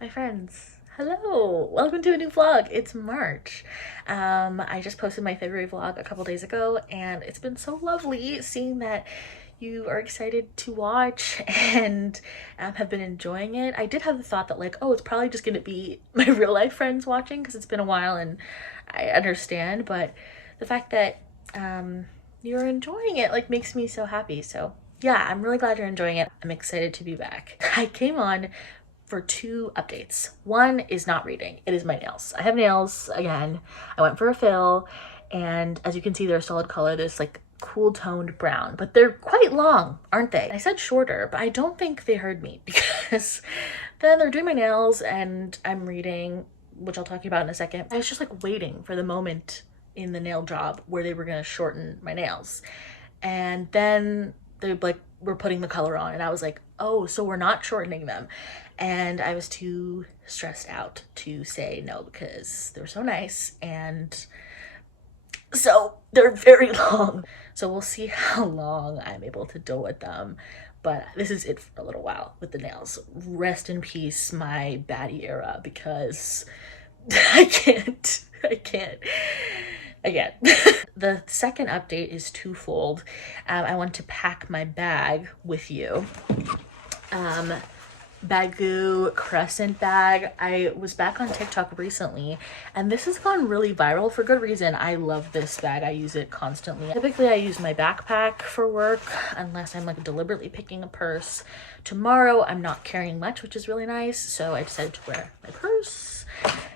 My friends, hello! Welcome to a new vlog. It's March. I just posted my February vlog a couple days ago, and it's been so lovely seeing that you are excited to watch and have been enjoying it. I did have the thought that, like, oh, it's probably just gonna be my real life friends watching because it's been a while and I understand, but the fact that you're enjoying it like makes me so happy. So yeah, I'm really glad you're enjoying it. I'm excited to be back. I came on for two updates. One is not reading, it is my nails. I have nails again. I went for a fill, and as you can see, they're a solid color, this like cool toned brown, but they're quite long, aren't they? I said shorter, but I don't think they heard me because then they're doing my nails and I'm reading, which I'll talk about in a second. I was just like waiting for the moment in the nail job where they were gonna shorten my nails. And then they like were putting the color on and I was like, oh, so we're not shortening them. And I was too stressed out to say no because they were so nice, and so they're very long. So we'll see how long I'm able to deal with them. But this is it for a little while with the nails. Rest in peace, my baddie era, because I can't. Again. The second update is twofold. I want to pack my bag with you. Bagoo crescent bag. I was back on TikTok recently and this has gone really viral for good reason. I love this bag. I use it constantly. Typically I use my backpack for work unless I'm like deliberately picking a purse. Tomorrow I'm not carrying much, which is really nice, so I decided to wear my purse.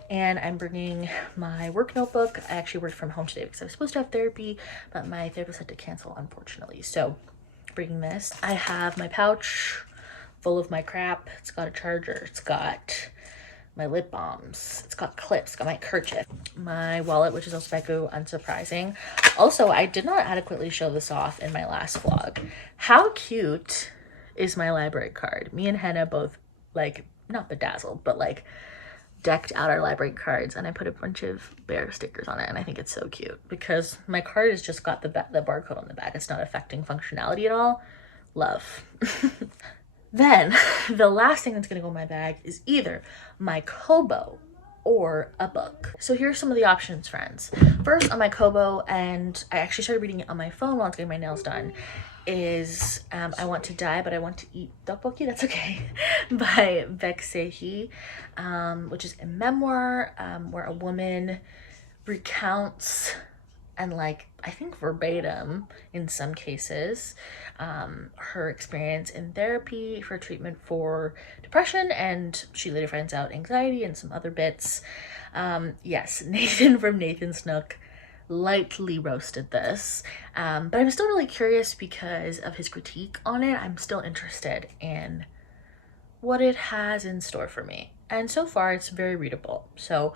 And I'm bringing my work notebook. I actually worked from home today because I was supposed to have therapy, but my therapist had to cancel, unfortunately. So bringing this. I have my pouch full of my crap. It's got a charger. It's got my lip balms. It's got clips. It's got my kerchief. My wallet, which is also Bagoo, unsurprising. Also, I did not adequately show this off in my last vlog. How cute is my library card? Me and Henna both, like, not bedazzled, but like decked out our library cards, and I put a bunch of bear stickers on it, and I think it's so cute because my card has just got the barcode on the back. It's not affecting functionality at all. Love. Then the last thing that's gonna go in my bag is either my Kobo or a book. So here's some of the options, friends. First on my Kobo, and I actually started reading it on my phone while I was getting my nails done, is I Want to Die But I Want to Eat Tteokbokki, That's Okay, by Beksehi, which is a memoir where a woman recounts, and like I think verbatim in some cases, her experience in therapy for treatment for depression, and she later finds out anxiety and some other bits. Yes, Nathan from Nathan's Nook lightly roasted this, but I'm still really curious because of his critique on it. I'm still interested in what it has in store for me, and so far it's very readable. So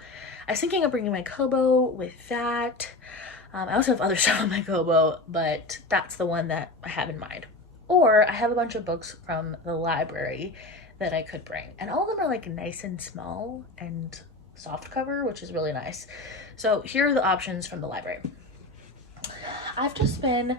I was thinking of bringing my Kobo with that. I also have other stuff on my Kobo, but that's the one that I have in mind. Or I have a bunch of books from the library that I could bring, and all of them are like nice and small and soft cover, which is really nice. So here are the options from the library. I've just been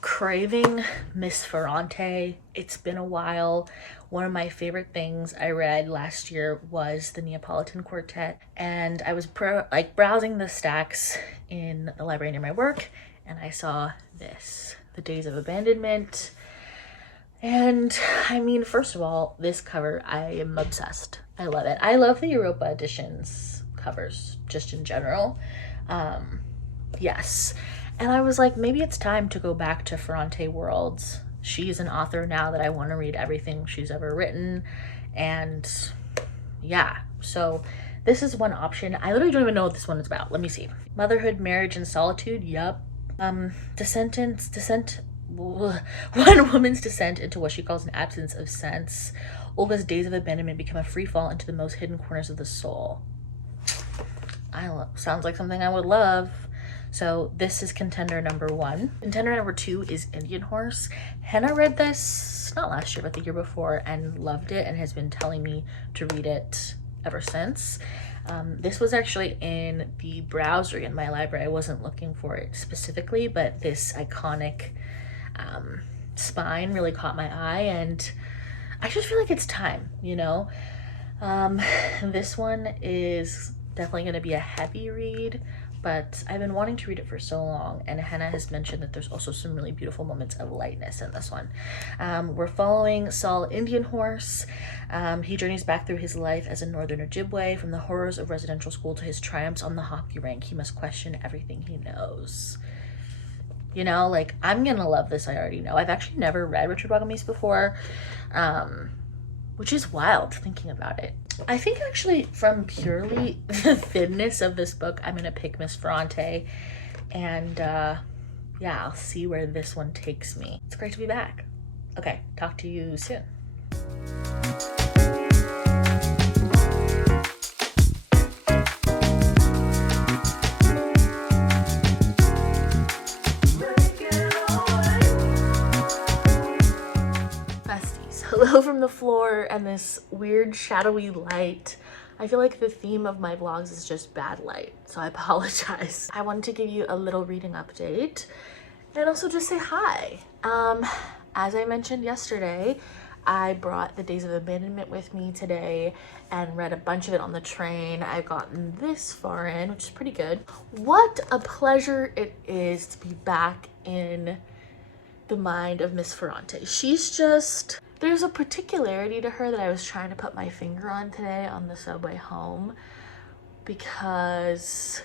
craving Miss Ferrante. It's been a while. One of my favorite things I read last year was the Neapolitan Quartet, and I was browsing the stacks in the library near my work, and I saw this, The Days of Abandonment. And I mean, first of all, this cover, I am obsessed. I love it. I love the Europa editions covers just in general. Yes. And I was like, maybe it's time to go back to Ferrante Worlds. She's an author now that I want to read everything she's ever written. And yeah, so this is one option. I literally don't even know what this one is about. Let me see. Motherhood, Marriage, and Solitude. Yup. One woman's descent into what she calls an absence of sense. Olga's days of abandonment become a free fall into the most hidden corners of the soul. Sounds like something I would love. So this is contender number one. Contender number two is Indian Horse. Henna read this, not last year, but the year before, and loved it and has been telling me to read it ever since. This was actually in the browser in my library. I wasn't looking for it specifically, but this iconic spine really caught my eye, and I just feel like it's time, you know? This one is definitely going to be a heavy read, but I've been wanting to read it for so long, and Hannah has mentioned that there's also some really beautiful moments of lightness in this one. We're following Saul Indian Horse. He journeys back through his life as a northern Ojibwe. From the horrors of residential school to his triumphs on the hockey rink, he must question everything he knows. You know, like, I'm gonna love this, I already know. I've actually never read Richard Wagamese before, which is wild thinking about it. I think actually from purely the thinness of this book, I'm gonna pick Miss Ferrante, and yeah, I'll see where this one takes me. It's great to be back. Okay, talk to you soon. Hello from the floor and this weird shadowy light. I feel like the theme of my vlogs is just bad light, so I apologize. I wanted to give you a little reading update and also just say hi. As I mentioned yesterday, I brought The Days of Abandonment with me today and read a bunch of it on the train. I've gotten this far in, which is pretty good. What a pleasure it is to be back in the mind of Miss Ferrante. She's just... There's a particularity to her that I was trying to put my finger on today on the subway home, because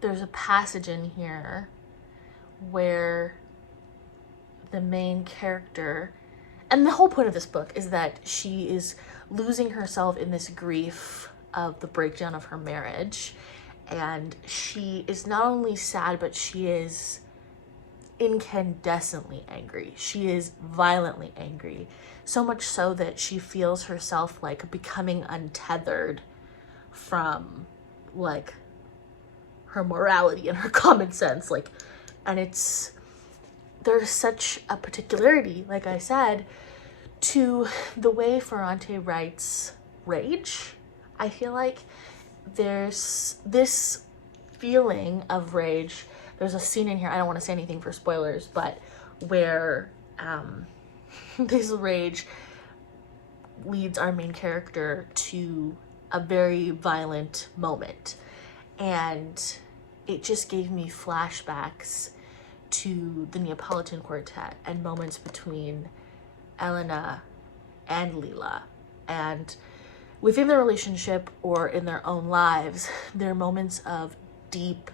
there's a passage in here where the main character, and the whole point of this book is that she is losing herself in this grief of the breakdown of her marriage, and she is not only sad, but she is incandescently angry. She is violently angry, so much so that she feels herself like becoming untethered from like her morality and her common sense, like, and there's such a particularity, like I said, to the way Ferrante writes rage. I feel like there's this feeling of rage. There's a scene in here, I don't want to say anything for spoilers, but where this rage leads our main character to a very violent moment. And it just gave me flashbacks to the Neapolitan Quartet and moments between Elena and Leela. And within their relationship or in their own lives, there are moments of deep,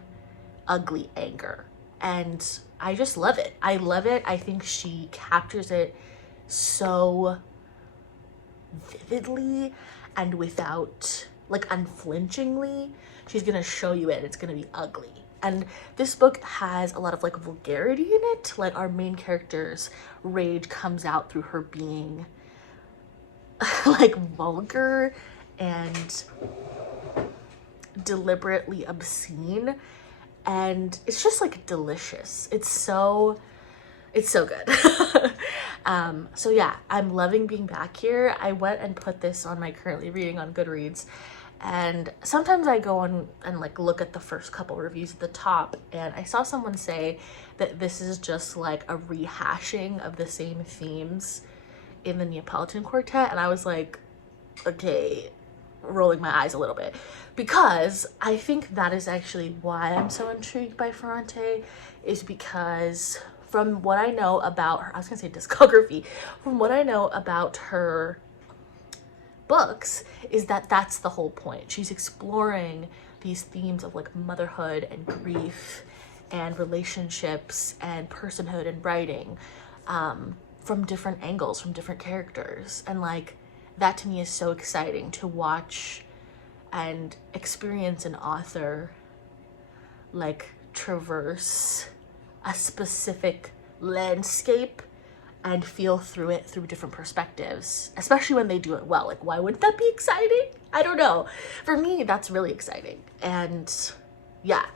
ugly anger, and I just love it. I love it. I think she captures it so vividly and without, like, unflinchingly. She's gonna show you it. It's gonna be ugly. And this book has a lot of like vulgarity in it. Like, our main character's rage comes out through her being like vulgar and deliberately obscene. And it's just like delicious. It's so good. So yeah, I'm loving being back here. I went and put this on my currently reading on Goodreads, and sometimes I go on and like look at the first couple reviews at the top, and I saw someone say that this is just like a rehashing of the same themes in the Neapolitan Quartet, and I was like, okay, rolling my eyes a little bit, because I think that is actually why I'm so intrigued by Ferrante, is because from what I know about her, I was gonna say discography, from what I know about her books, is that that's the whole point. She's exploring these themes of like motherhood and grief and relationships and personhood and writing from different angles, from different characters, and like that to me is so exciting to watch and experience an author like traverse a specific landscape and feel through it through different perspectives, especially when they do it well. Like, why wouldn't that be exciting? I don't know. For me, that's really exciting. And yeah,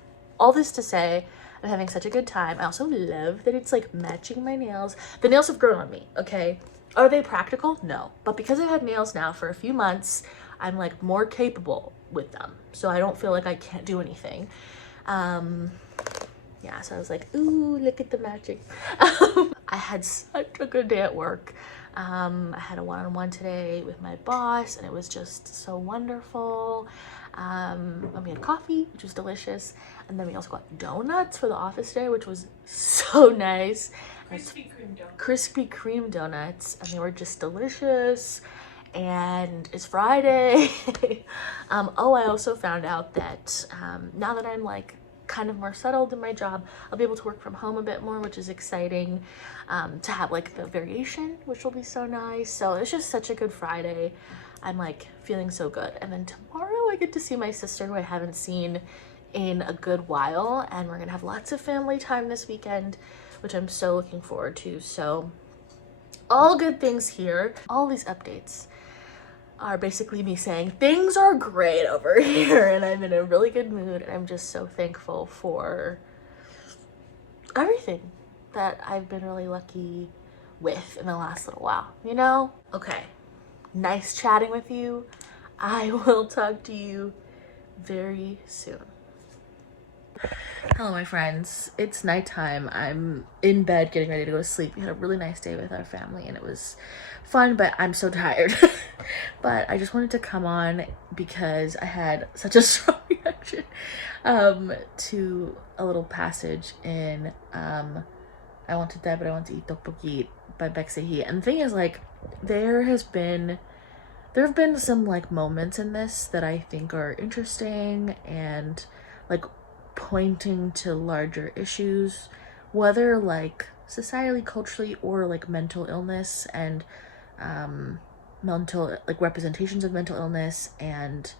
all this to say, I'm having such a good time. I also love that it's like matching my nails. The nails have grown on me, okay? Are they practical? No. But because I've had nails now for a few months, I'm like more capable with them. So I don't feel like I can't do anything. Yeah, so I was like, ooh, look at the magic. I had such a good day at work. I had a one-on-one today with my boss and it was just so wonderful. We had coffee, which was delicious, and then we also got donuts for the office day, which was so nice. Krispy Kreme donuts, and they were just delicious. And it's Friday. Oh, I also found out that now that I'm like kind of more settled in my job, I'll be able to work from home a bit more, which is exciting, to have like the variation, which will be so nice. So it's just such a good Friday. I'm like feeling so good. And then tomorrow I get to see my sister, who I haven't seen in a good while, and we're gonna have lots of family time this weekend, which I'm so looking forward to. So all good things here. All these updates are basically me saying things are great over here and I'm in a really good mood, and I'm just so thankful for everything that I've been really lucky with in the last little while, you know? Okay, nice chatting with you. I will talk to you very soon. Hello, my friends. It's nighttime. I'm in bed getting ready to go to sleep. We had a really nice day with our family and it was fun, but I'm so tired. But I just wanted to come on because I had such a strong reaction to a little passage in I Want to Die But I Want to Eat Tteokbokki by Baek. And the thing is, like, there have been some like moments in this that I think are interesting and like pointing to larger issues, whether like societally, culturally, or like mental illness and mental like representations of mental illness and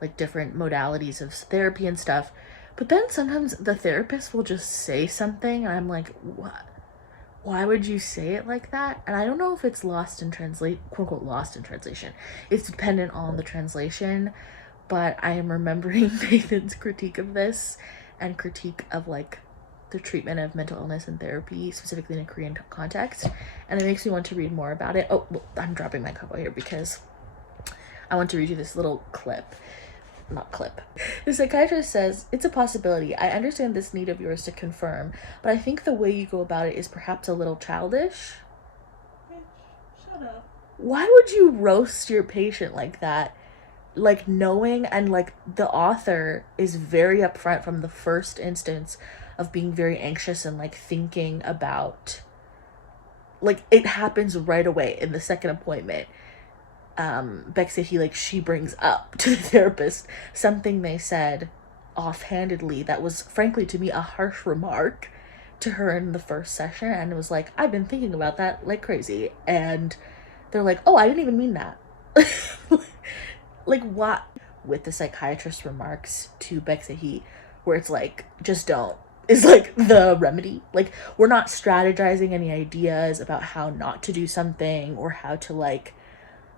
like different modalities of therapy and stuff. But then sometimes the therapist will just say something and I'm like, what? Why would you say it like that? And I don't know if it's lost in quote unquote lost in translation. It's dependent on the translation, but I am remembering Nathan's critique of this and critique of like the treatment of mental illness and therapy, specifically in a Korean context, and it makes me want to read more about it. Oh, well, I'm dropping my cup here because I want to read you this little clip. Not clip. The psychiatrist says, "It's a possibility. I understand this need of yours to confirm, but I think the way you go about it is perhaps a little childish." Bitch, shut up. Why would you roast your patient like that? Like, knowing, and like the author is very upfront from the first instance of being very anxious and like thinking about, like, it happens right away in the second appointment. Baek, she brings up to the therapist something they said offhandedly that was frankly to me a harsh remark to her in the first session, and it was like, I've been thinking about that like crazy, and they're like, oh, I didn't even mean that. Like, what? With the psychiatrist's remarks to Baek, where it's like, just don't, is like the remedy. Like, we're not strategizing any ideas about how not to do something or how to like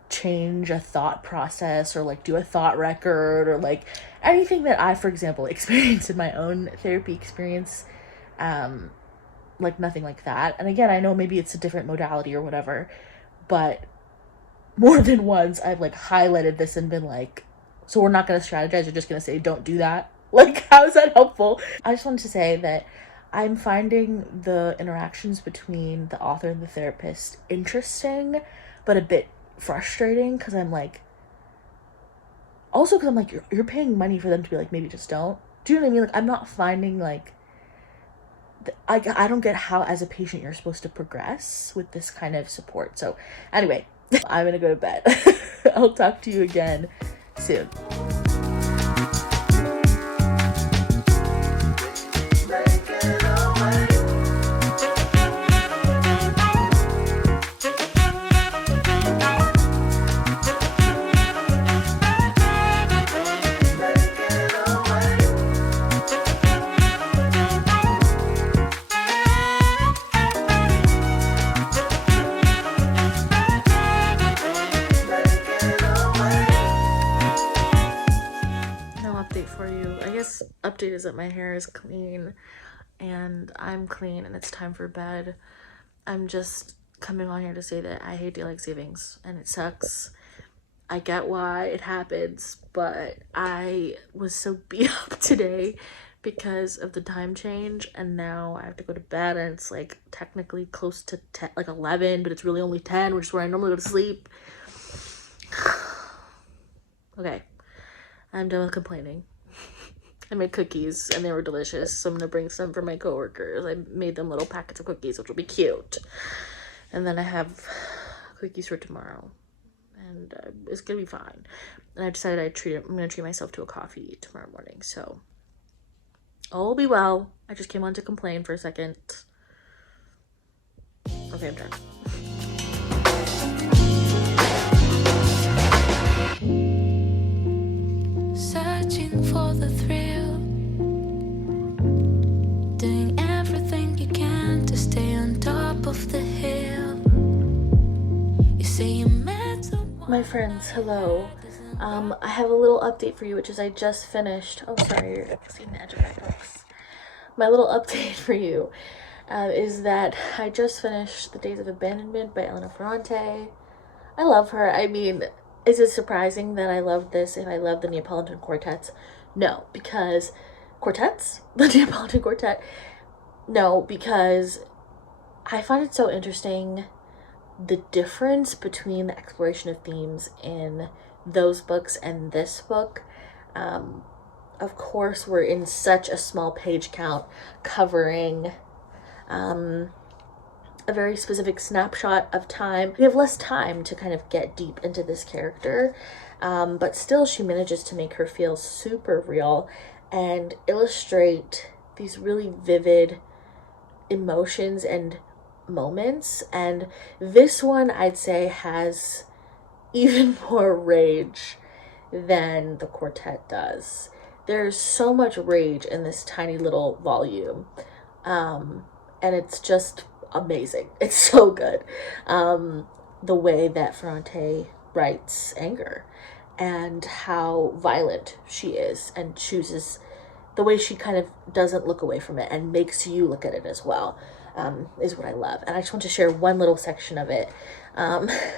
change a thought process or like do a thought record or like anything that I, for example, experienced in my own therapy experience. Like nothing like that. And again, I know maybe it's a different modality or whatever, but more than once I've like highlighted this and been like, so we're not going to strategize, we're just going to say don't do that. Like, how is that helpful? I just wanted to say that I'm finding the interactions between the author and the therapist interesting, but a bit frustrating, because I'm like, also because I'm like, you're paying money for them to be like, maybe just don't. Do you know what I mean? Like, I'm not finding like, I don't get how as a patient you're supposed to progress with this kind of support. So anyway, I'm gonna go to bed. I'll talk to you again soon. Update is that my hair is clean and I'm clean and it's time for bed. I'm just coming on here to say that I hate daylight savings and it sucks. I get why it happens, but I was so beat up today because of the time change, and now I have to go to bed, and it's like technically close to 10, like 11, but it's really only 10, which is where I normally go to sleep. Okay, I'm done with complaining. I made cookies and they were delicious, so I'm gonna bring some for my coworkers. I made them little packets of cookies, which will be cute. And then I have cookies for tomorrow, and it's gonna be fine. And I decided I'm gonna treat myself to a coffee tomorrow morning, so all will be well. I just came on to complain for a second. Okay, I'm done. Searching for the thrill, doing everything you can to stay on top of the hill. You say you met someone. My friends, hello. I have a little update for you, which is I just finished. Oh, sorry, you're seeing the edge of my books. My little update for you is that I just finished The Days of Abandonment by Elena Ferrante. I love her. I mean, is it surprising that I love this if I love the Neapolitan quartets? No, because quartets? The Neapolitan quartet? No, because I find it so interesting the difference between the exploration of themes in those books and this book. Of course, we're in such a small page count covering a very specific snapshot of time. We have less time to kind of get deep into this character, but still she manages to make her feel super real and illustrate these really vivid emotions and moments. And this one, I'd say, has even more rage than the quartet does. There's so much rage in this tiny little volume, and it's just amazing. It's so good. The way that Ferrante writes anger and how violent she is and chooses the way she kind of doesn't look away from it and makes you look at it as well, is what I love. And I just want to share one little section of it,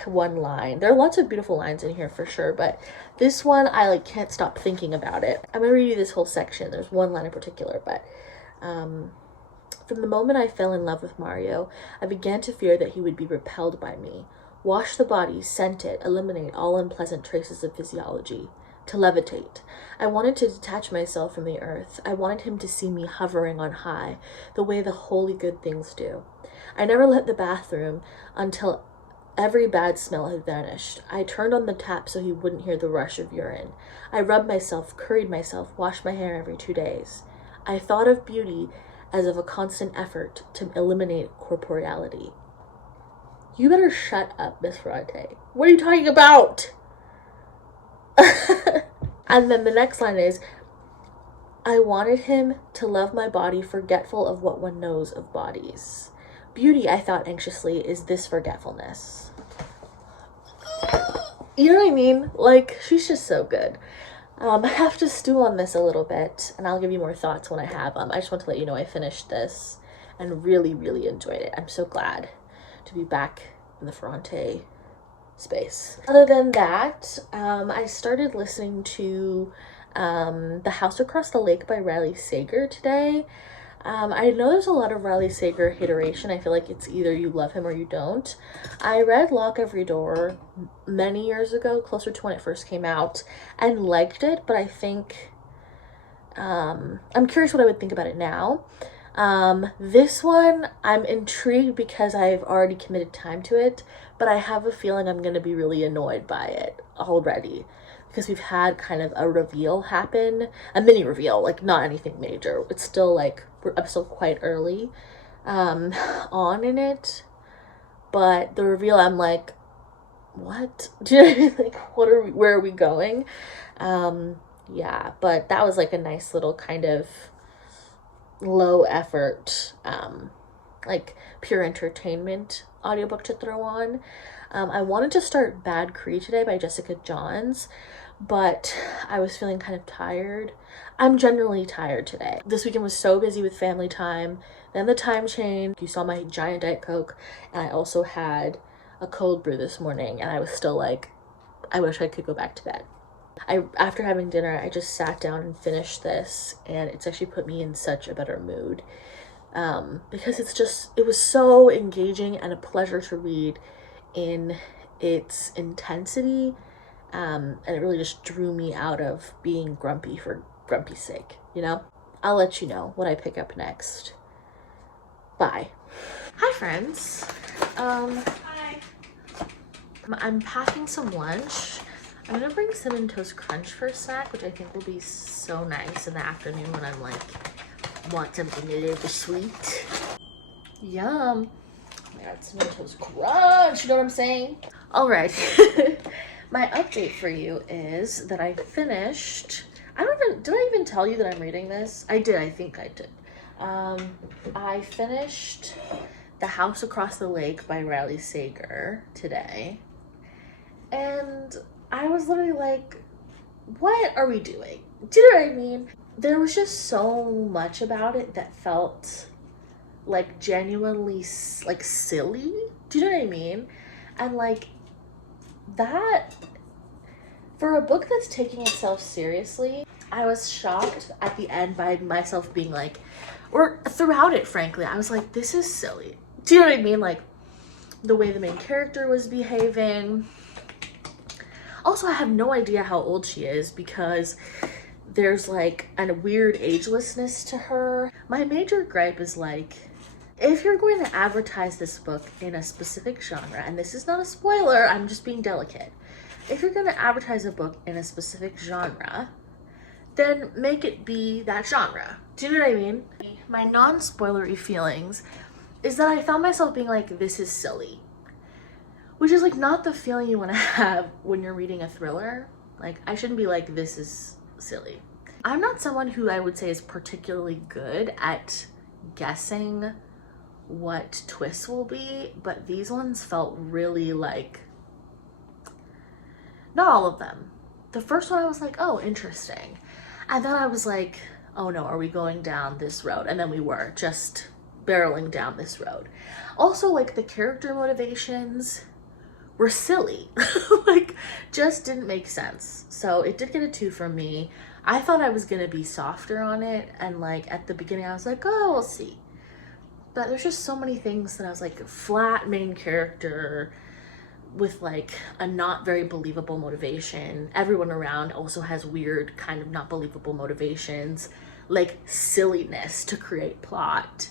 one line. There are lots of beautiful lines in here for sure, but this one I like can't stop thinking about it. I'm gonna read you this whole section. There's one line in particular, but from the moment I fell in love with Mario, I began to fear that he would be repelled by me. Wash the body, scent it, eliminate all unpleasant traces of physiology. To levitate. I wanted to detach myself from the earth. I wanted him to see me hovering on high, the way the holy good things do. I never left the bathroom until every bad smell had vanished. I turned on the tap so he wouldn't hear the rush of urine. I rubbed myself, curried myself, washed my hair every 2 days. I thought of beauty as of a constant effort to eliminate corporeality. You better shut up, Miss Ferrante. What are you talking about? And then the next line is, I wanted him to love my body, forgetful of what one knows of bodies. Beauty, I thought anxiously, is this forgetfulness. You know what I mean? Like, she's just so good. I have to stew on this a little bit, and I'll give you more thoughts when I have them. I just want to let you know I finished this and really, really enjoyed it. I'm so glad to be back in the Ferrante space. Other than that, I started listening to The House Across the Lake by Riley Sager today. I know there's a lot of Riley Sager hateration. I feel like it's either you love him or you don't. I read Lock Every Door many years ago, closer to when it first came out, and liked it, but I think I'm curious what I would think about it now. This one, I'm intrigued because I've already committed time to it, but I have a feeling I'm going to be really annoyed by it already because we've had kind of a reveal happen, a mini reveal, like not anything major. It's still like, I'm still quite early, on in it, but the reveal, I'm like, what? Do you know what I mean? Like, where are we going? Yeah, but that was like a nice little kind of low effort, like pure entertainment audiobook to throw on. I wanted to start Bad Cree today by Jessica Johns, but I was feeling kind of tired. I'm generally tired today. This weekend was so busy with family time, then the time change. You saw my giant Diet Coke, and I also had a cold brew this morning, and I was still like, I wish I could go back to bed. After having dinner, I just sat down and finished this, and it's actually put me in such a better mood. Because it was so engaging and a pleasure to read in its intensity. And it really just drew me out of being grumpy for grumpy's sake, you know? I'll let you know what I pick up next. Bye. Hi, friends. Hi. I'm packing some lunch. I'm gonna bring Cinnamon Toast Crunch for a snack, which I think will be so nice in the afternoon when I'm like, want something a little bit sweet. Yum. Oh my god, Cinnamon Toast Crunch, you know what I'm saying? All right. My update for you is that I finished, did I even tell you that I'm reading this? I did, I think I did. I finished The House Across the Lake by Riley Sager today. And I was literally like, what are we doing? Do you know what I mean? There was just so much about it that felt like genuinely like silly. Do you know what I mean? And like that, for a book that's taking itself seriously, I was shocked at the end by myself being like, or throughout it, frankly, I was like, this is silly. Do you know what I mean? Like the way the main character was behaving. Also, I have no idea how old she is because there's like a weird agelessness to her. My major gripe is like, if you're going to advertise this book in a specific genre, and this is not a spoiler, I'm just being delicate. If you're going to advertise a book in a specific genre, then make it be that genre. Do you know what I mean? My non-spoilery feelings is that I found myself being like, this is silly. Which is like not the feeling you want to have when you're reading a thriller. Like, I shouldn't be like, this is silly. I'm not someone who I would say is particularly good at guessing what twists will be, but these ones felt really like, not all of them. The first one I was like, oh, interesting. And then I was like, oh no, are we going down this road? And then we were just barreling down this road. Also, like the character motivations were silly. Like, just didn't make sense. So it did get a 2 from me. I thought I was gonna be softer on it, and like at the beginning I was like, oh, we'll see. But there's just so many things that I was like, flat main character with like a not very believable motivation. Everyone around also has weird kind of not believable motivations, like silliness to create plot,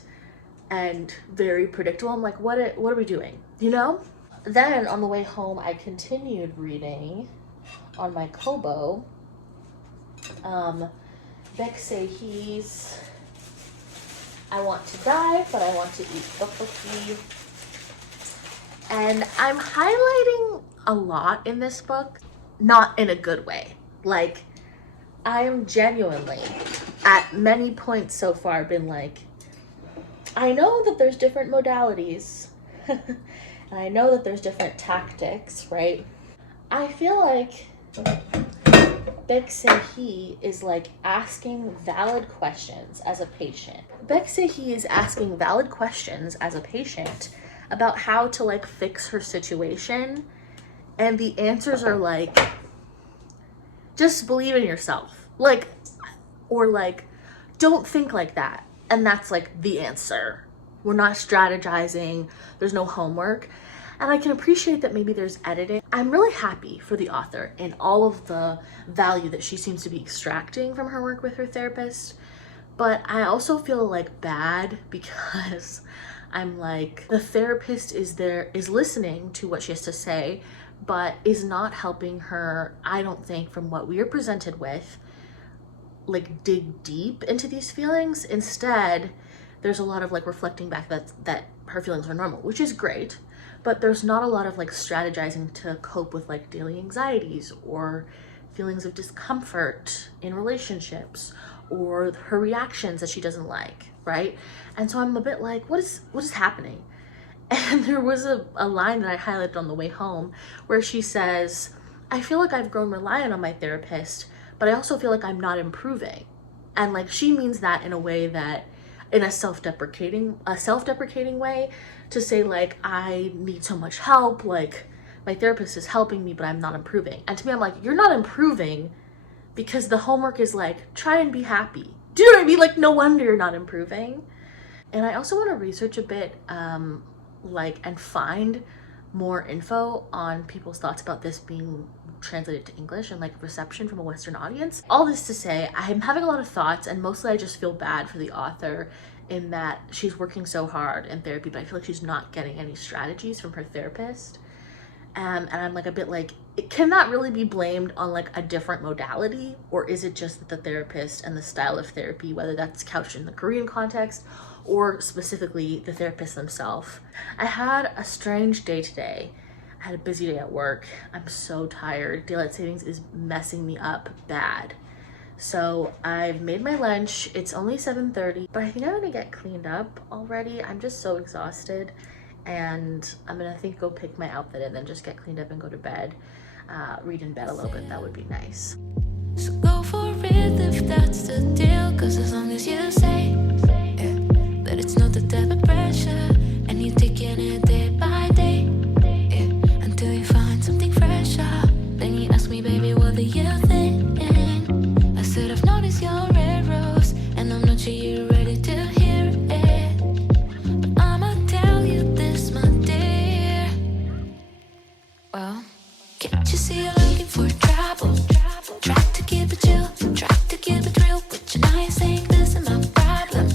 and very predictable. I'm like, what are we doing? You know? Then on the way home, I continued reading on my Kobo, Baek Se-hee's I Want to Die, But I Want to Eat Tteokbokki. And I'm highlighting a lot in this book, not in a good way. Like, I am genuinely, at many points so far, been like, I know that there's different modalities, and I know that there's different tactics, right? I feel like Baek Se-hee is like asking valid questions as a patient. Baek Se-hee is asking valid questions as a patient about how to like fix her situation, and the answers are like, just believe in yourself, like, or like, don't think like that. And that's like the answer. We're not strategizing, there's no homework. And I can appreciate that maybe there's editing. I'm really happy for the author and all of the value that she seems to be extracting from her work with her therapist. But I also feel like bad because I'm like, the therapist is listening to what she has to say, but is not helping her, I don't think, from what we are presented with, like dig deep into these feelings. Instead, there's a lot of like reflecting back that her feelings are normal, which is great, but there's not a lot of like strategizing to cope with like daily anxieties or feelings of discomfort in relationships or her reactions that she doesn't like, right? And so I'm a bit like, what is happening? And there was a line that I highlighted on the way home where she says, I feel like I've grown reliant on my therapist, but I also feel like I'm not improving. And like, she means that in a way that, in a self-deprecating way, to say like, I need so much help, like my therapist is helping me, but I'm not improving. And to me, I'm like, you're not improving because the homework is like, try and be happy. Do you know what I mean? Like, no wonder you're not improving. And I also want to research a bit, and find more info on people's thoughts about this being translated to English and like reception from a Western audience. All this to say, I'm having a lot of thoughts, and mostly I just feel bad for the author in that she's working so hard in therapy, but I feel like she's not getting any strategies from her therapist. And I'm like a bit like, it cannot really be blamed on like a different modality, or is it just that the therapist and the style of therapy, whether that's couched in the Korean context or specifically the therapist themselves. I had a strange day today. I had a busy day at work. I'm so tired. Daylight savings is messing me up bad. So I've made my lunch. It's only 7:30, but I think I'm gonna get cleaned up already. I'm just so exhausted, and I'm gonna go pick my outfit and then just get cleaned up and go to bed. Read in bed a little bit, that would be nice. So go for it if that's the deal, 'cause as long as you say that it's not the type of pressure, and you're taking it day by day, until you find something fresher. Then you ask me, baby, what do you think? I said I've noticed your arrows, and I'm not sure you're ready to hear it, but I'ma tell you this, my dear. Well, can't you see you're looking for trouble? Try to keep it chill, try to keep it real, but you know you're saying this is my problem.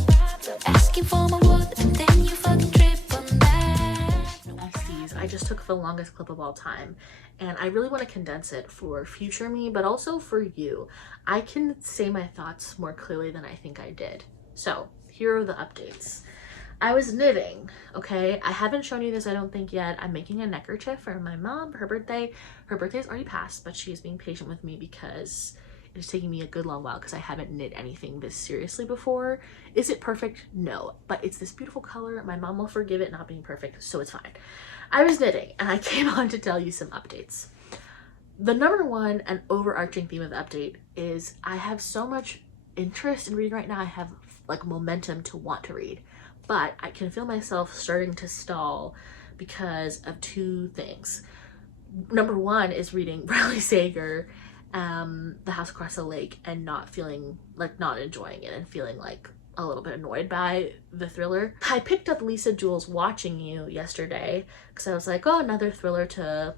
Asking for my wood and then you fucking trip on that. I just took the longest clip of all time, and I really want to condense it for future me, but also for you. I can say my thoughts more clearly than I think I did. So here are the updates. I was knitting, okay? I haven't shown you this, I don't think, yet. I'm making a neckerchief for my mom, her birthday. Her birthday's already passed, but she is being patient with me because it is taking me a good long while because I haven't knit anything this seriously before. Is it perfect? No, but it's this beautiful color. My mom will forgive it not being perfect, so it's fine. I was knitting, and I came on to tell you some updates. The number one and overarching theme of the update is I have so much interest in reading right now. I have like momentum to want to read, but I can feel myself starting to stall because of two things. Number one is reading Riley Sager, The House Across the Lake, and not enjoying it and feeling like a little bit annoyed by the thriller. I picked up Lisa Jewell's Watching You yesterday because I was like, oh, another thriller to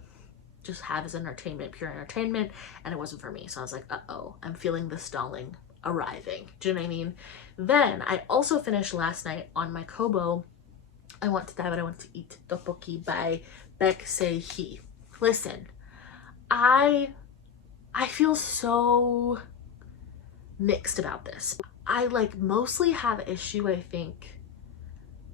just have as entertainment, pure entertainment, and it wasn't for me. So I was like, uh-oh, I'm feeling the stalling arriving. Do you know what I mean? Then I also finished last night on my Kobo, I want to eat tteokbokki by Baek Se-hee. Listen, I feel so mixed about this. I mostly have an issue, I think,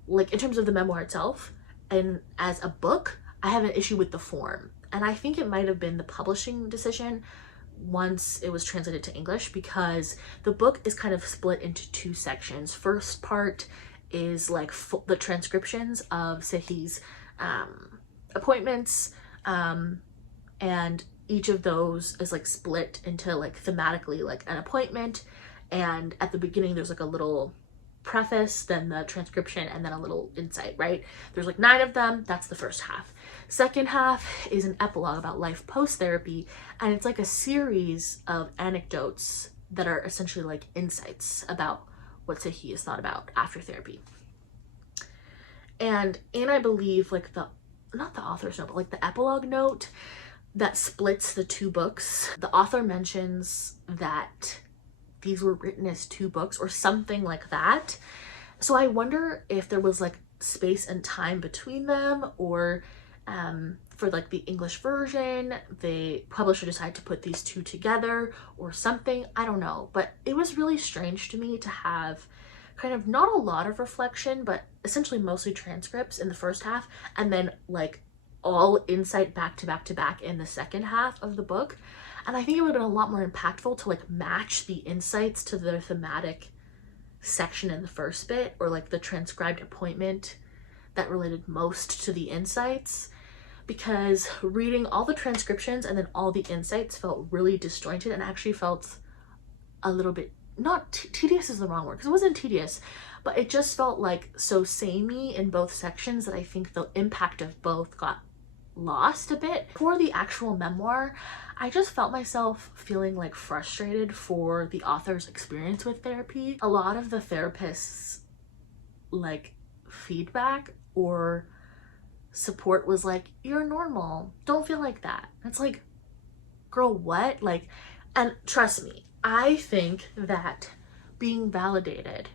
in terms of the memoir itself, and as a book, I have an issue with the form. And I think it might have been the publishing decision once it was translated to English, because the book is kind of split into two sections. First part is the transcriptions of Se-hee's appointments, and each of those is split into thematically an appointment, and at the beginning there's a little preface, then the transcription, and then a little insight, right? There's 9 of them. That's the first half. Second half is an epilogue about life post-therapy, and it's a series of anecdotes that are essentially insights about what Se-hee has thought about after therapy. And I believe not the author's note, but the epilogue note that splits the two books, the author mentions that these were written as 2 books or something like that. So I wonder if there was space and time between them, or for the English version, the publisher decided to put these 2 together or something. I don't know, but it was really strange to me to have kind of not a lot of reflection, but essentially mostly transcripts in the first half, and then all insight back to back to back in the second half of the book. And I think it would have been a lot more impactful to match the insights to the thematic section in the first bit, or the transcribed appointment that related most to the insights, because reading all the transcriptions and then all the insights felt really disjointed, and actually felt a little bit, not tedious is the wrong word, because it wasn't tedious, but it just felt so samey in both sections that I think the impact of both got lost a bit. For the actual memoir, I just felt myself feeling like frustrated for the author's experience with therapy. A lot of the therapists' like feedback or support was like, you're normal, don't feel like that. It's like, girl, what? Like, and trust me, I think that being validated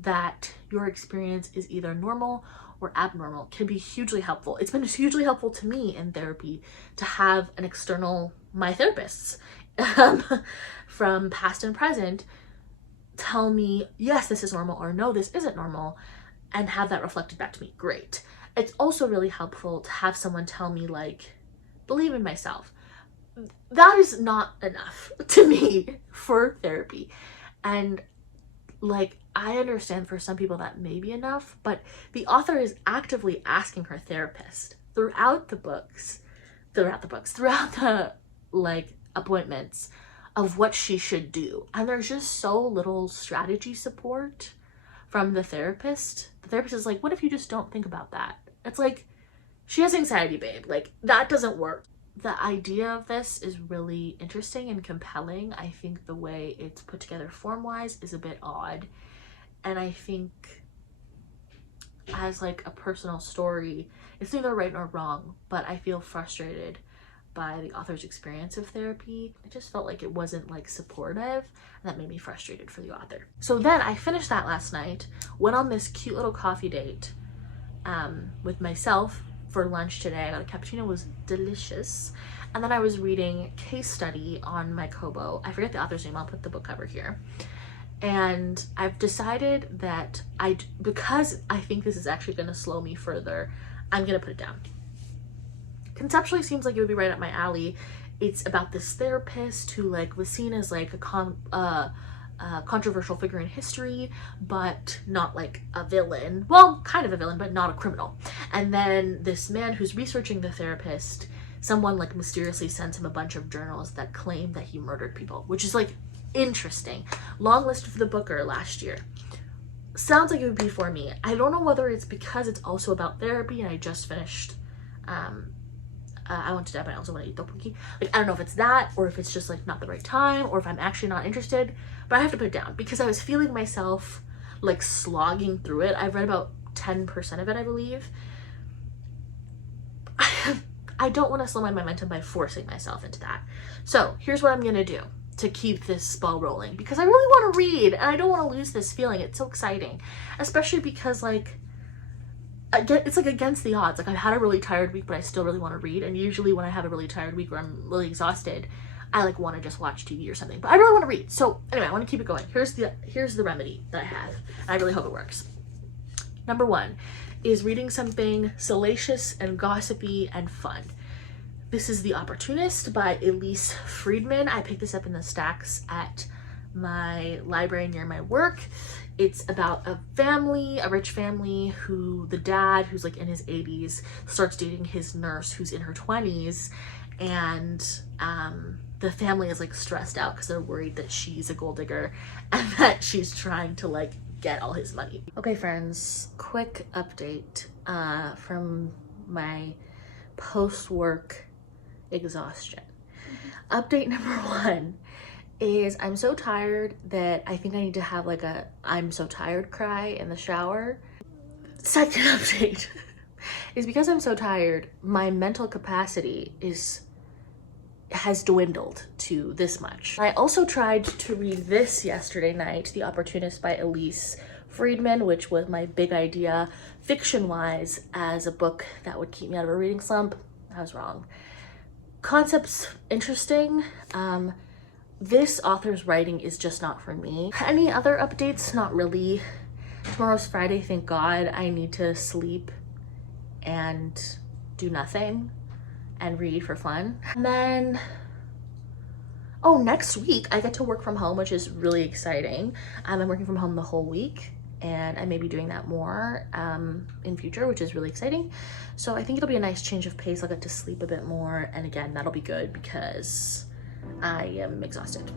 that your experience is either normal or abnormal can be hugely helpful. It's been hugely helpful to me in therapy to have an external, my therapists from past and present, tell me, yes, this is normal, or no, this isn't normal, and have that reflected back to me. Great. It's also really helpful to have someone tell me, like, believe in myself. That is not enough to me for therapy. And like, I understand for some people that may be enough, but the author is actively asking her therapist throughout the like appointments of what she should do. And there's just so little strategy support from the therapist. The therapist is like, what if you just don't think about that? It's like, she has anxiety, babe. Like, that doesn't work. The idea of this is really interesting and compelling. I think the way it's put together form-wise is a bit odd. And I think as like a personal story, it's neither right nor wrong, but I feel frustrated by the author's experience of therapy. I just felt like it wasn't like supportive, and that made me frustrated for the author. So then I finished that last night, went on this cute little coffee date with myself for lunch today. I got a cappuccino, it was delicious. And then I was reading Case Study on my Kobo. I forget the author's name, I'll put the book cover here. And I've decided that because I think this is actually gonna slow me further, I'm gonna put it down. Conceptually seems like it would be right up my alley. It's about this therapist who like was seen as like a controversial figure in history, but not like a villain. Well, kind of a villain, but not a criminal. And then this man who's researching the therapist, someone like mysteriously sends him a bunch of journals that claim that he murdered people, which is like interesting. Long list for the Booker last year. Sounds like it would be for me. I don't know whether it's because it's also about therapy and I just finished I want to die, but I also want to eat tteokbokki. Like, I don't know if it's that, or if it's just like not the right time, or if I'm actually not interested, but I have to put it down because I was feeling myself like slogging through it. I've read about 10% of it, I believe. I don't want to slow my momentum by forcing myself into that. So here's what I'm gonna do to keep this ball rolling, because I really want to read and I don't want to lose this feeling. It's so exciting, especially because like it's like against the odds. Like, I've had a really tired week, but I still really want to read. And usually when I have a really tired week or I'm really exhausted, I like want to just watch TV or something. But I really want to read. So anyway, I want to keep it going. Here's the remedy that I have. And I really hope it works. Number one is reading something salacious and gossipy and fun. This is The Opportunist by Elise Friedman. I picked this up in the stacks at my library near my work. It's about a family, a rich family, who the dad, who's like in his 80s, starts dating his nurse who's in her 20s, and the family is like stressed out because they're worried that she's a gold digger and that she's trying to like get all his money. Okay, friends, quick update from my post-work exhaustion. Update number one is I'm so tired that I think I need to have like a I'm so tired cry in the shower. Second update is because I'm so tired, my mental capacity has dwindled to this much. I also tried to read this yesterday night, The Opportunist by Elise Friedman, which was my big idea fiction-wise as a book that would keep me out of a reading slump. I was wrong. Concept's interesting. This author's writing is just not for me. Any other updates? Not really. Tomorrow's Friday, thank God. I need to sleep and do nothing and read for fun. And then, oh, next week I get to work from home, which is really exciting. I'm working from home the whole week, and I may be doing that more in future, which is really exciting. So I think it'll be a nice change of pace. I'll get to sleep a bit more, and again, that'll be good because I am exhausted.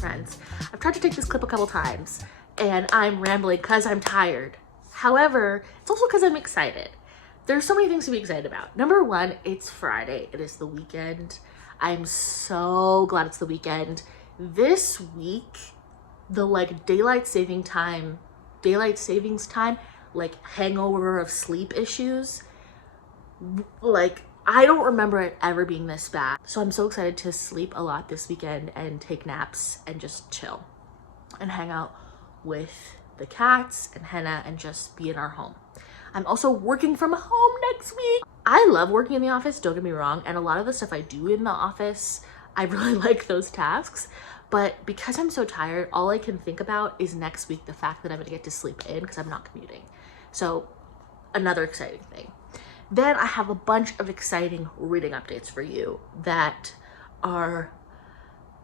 friends. I've tried to take this clip a couple times and I'm rambling because I'm tired. However, it's also because I'm excited. There's so many things to be excited about. Number one, it's Friday. It is the weekend. I'm so glad it's the weekend. This week, the like daylight savings time, like hangover of sleep issues, like I don't remember it ever being this bad. So I'm so excited to sleep a lot this weekend and take naps and just chill and hang out with the cats and Henna and just be in our home. I'm also working from home next week. I love working in the office, don't get me wrong, and a lot of the stuff I do in the office, I really like those tasks. But because I'm so tired, all I can think about is next week, the fact that I'm gonna get to sleep in because I'm not commuting. So another exciting thing. Then I have a bunch of exciting reading updates for you that are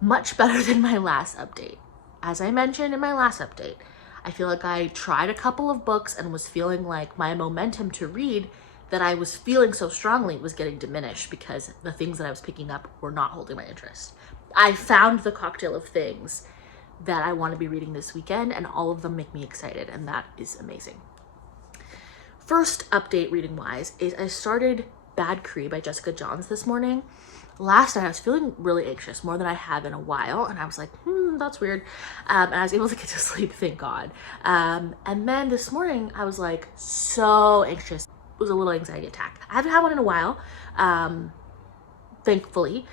much better than my last update. As I mentioned in my last update, I feel like I tried a couple of books and was feeling like my momentum to read that I was feeling so strongly was getting diminished because the things that I was picking up were not holding my interest. I found the cocktail of things that I want to be reading this weekend, and all of them make me excited, and that is amazing. First update reading wise is I started Bad Cree by Jessica Johns this morning. Last night I was feeling really anxious, more than I have in a while, and I was like, that's weird. And I was able to get to sleep, thank God. And then this morning I was like so anxious. It was a little anxiety attack. I haven't had one in a while, thankfully.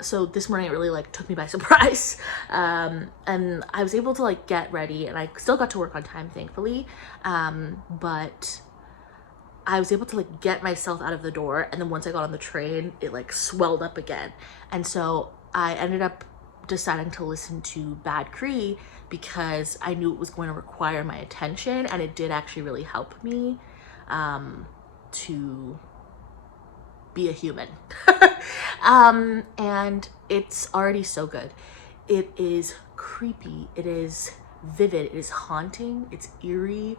So this morning it really like took me by surprise. And I was able to like get ready, and I still got to work on time, thankfully. But I was able to like get myself out of the door, and then once I got on the train, it like swelled up again. And so I ended up deciding to listen to Bad Cree because I knew it was going to require my attention, and it did actually really help me to be a human. And it's already so good. It is creepy, it is vivid, it is haunting, it's eerie.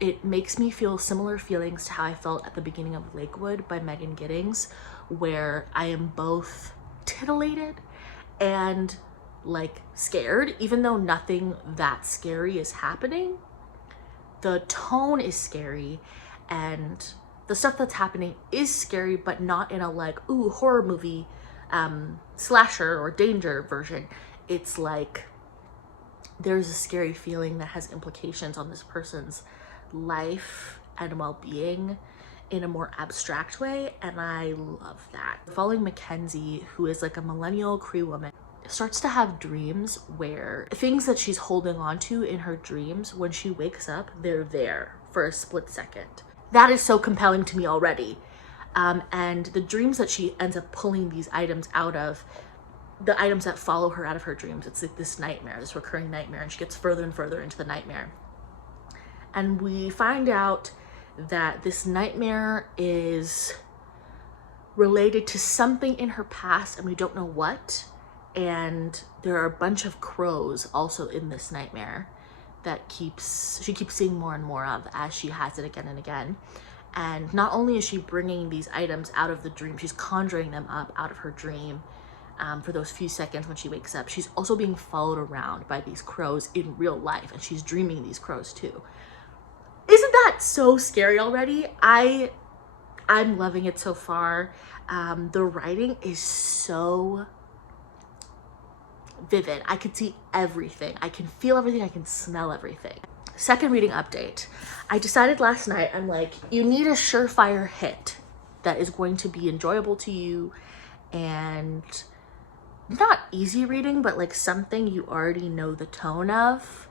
It makes me feel similar feelings to how I felt at the beginning of Lakewood by Megan Giddings, where I am both titillated and like scared, even though nothing that scary is happening. The tone is scary and the stuff that's happening is scary, but not in a like, ooh, horror movie, slasher or danger version. It's like there's a scary feeling that has implications on this person's life and well-being in a more abstract way, and I love that. Following Mackenzie, who is like a millennial Cree woman, starts to have dreams where things that she's holding on to in her dreams, when she wakes up, they're there for a split second. That is so compelling to me already. And the dreams that she ends up pulling these items out of, the items that follow her out of her dreams, it's like this nightmare, this recurring nightmare, and she gets further and further into the nightmare. And we find out that this nightmare is related to something in her past, and we don't know what. And there are a bunch of crows also in this nightmare that she keeps seeing more and more of as she has it again and again. And not only is she bringing these items out of the dream, she's conjuring them up out of her dream for those few seconds when she wakes up. She's also being followed around by these crows in real life, and she's dreaming these crows too. Isn't that so scary already? I'm loving it so far. The writing is so vivid. I can see everything. I can feel everything. I can smell everything. Second reading update. I decided last night, I'm like, you need a surefire hit that is going to be enjoyable to you and not easy reading, but like something you already know the tone of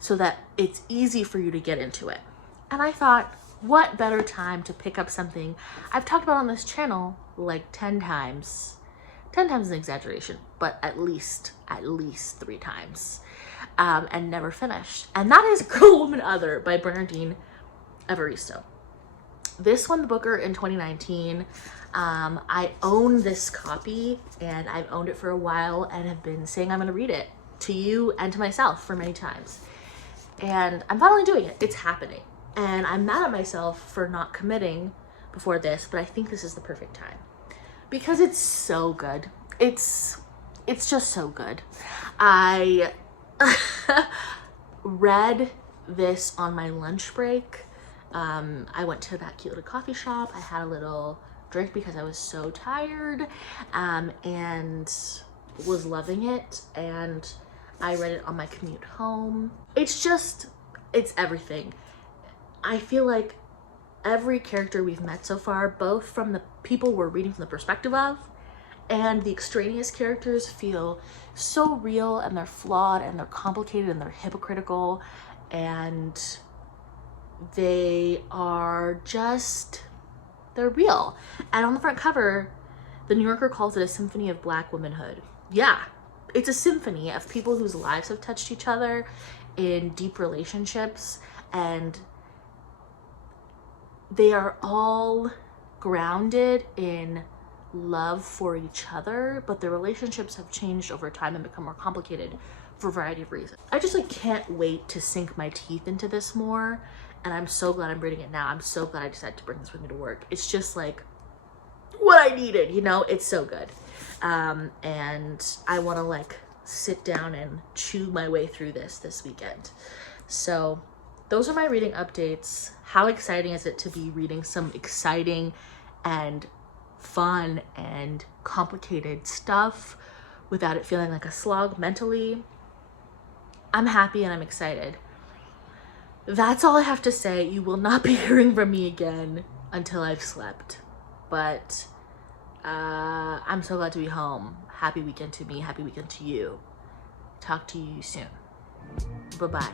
so that it's easy for you to get into it. And I thought, what better time to pick up something I've talked about on this channel like 10 times. 10 times is an exaggeration, but at least 3 times, and never finished. And that is Girl, Woman, Other by Bernardine Evaristo. This won the Booker in 2019. I own this copy, and I've owned it for a while and have been saying I'm gonna read it to you and to myself for many times. And I'm finally doing it. It's happening. And I'm mad at myself for not committing before this, but I think this is the perfect time because it's so good. It's it's just so good. I read this on my lunch break. I went to that cute little coffee shop. I had a little drink because I was so tired, and was loving it. And I read it on my commute home. It's everything. I feel like every character we've met so far, both from the people we're reading from the perspective of and the extraneous characters, feel so real, and they're flawed, and they're complicated, and they're hypocritical, and they're real. And on the front cover, the New Yorker calls it a symphony of Black womanhood. Yeah, it's a symphony of people whose lives have touched each other in deep relationships, and they are all grounded in love for each other, but their relationships have changed over time and become more complicated for a variety of reasons. I just can't wait to sink my teeth into this more, and I'm so glad I'm reading it now. I'm so glad I decided to bring this with me to work. It's just like what I needed, you know? It's so good. And I want to sit down and chew my way through this weekend. So those are my reading updates. How exciting is it to be reading some exciting and fun and complicated stuff without it feeling like a slog mentally? I'm happy and I'm excited. That's all I have to say. You will not be hearing from me again until I've slept. But I'm so glad to be home. Happy weekend to me. Happy weekend to you. Talk to you soon. Bye-bye.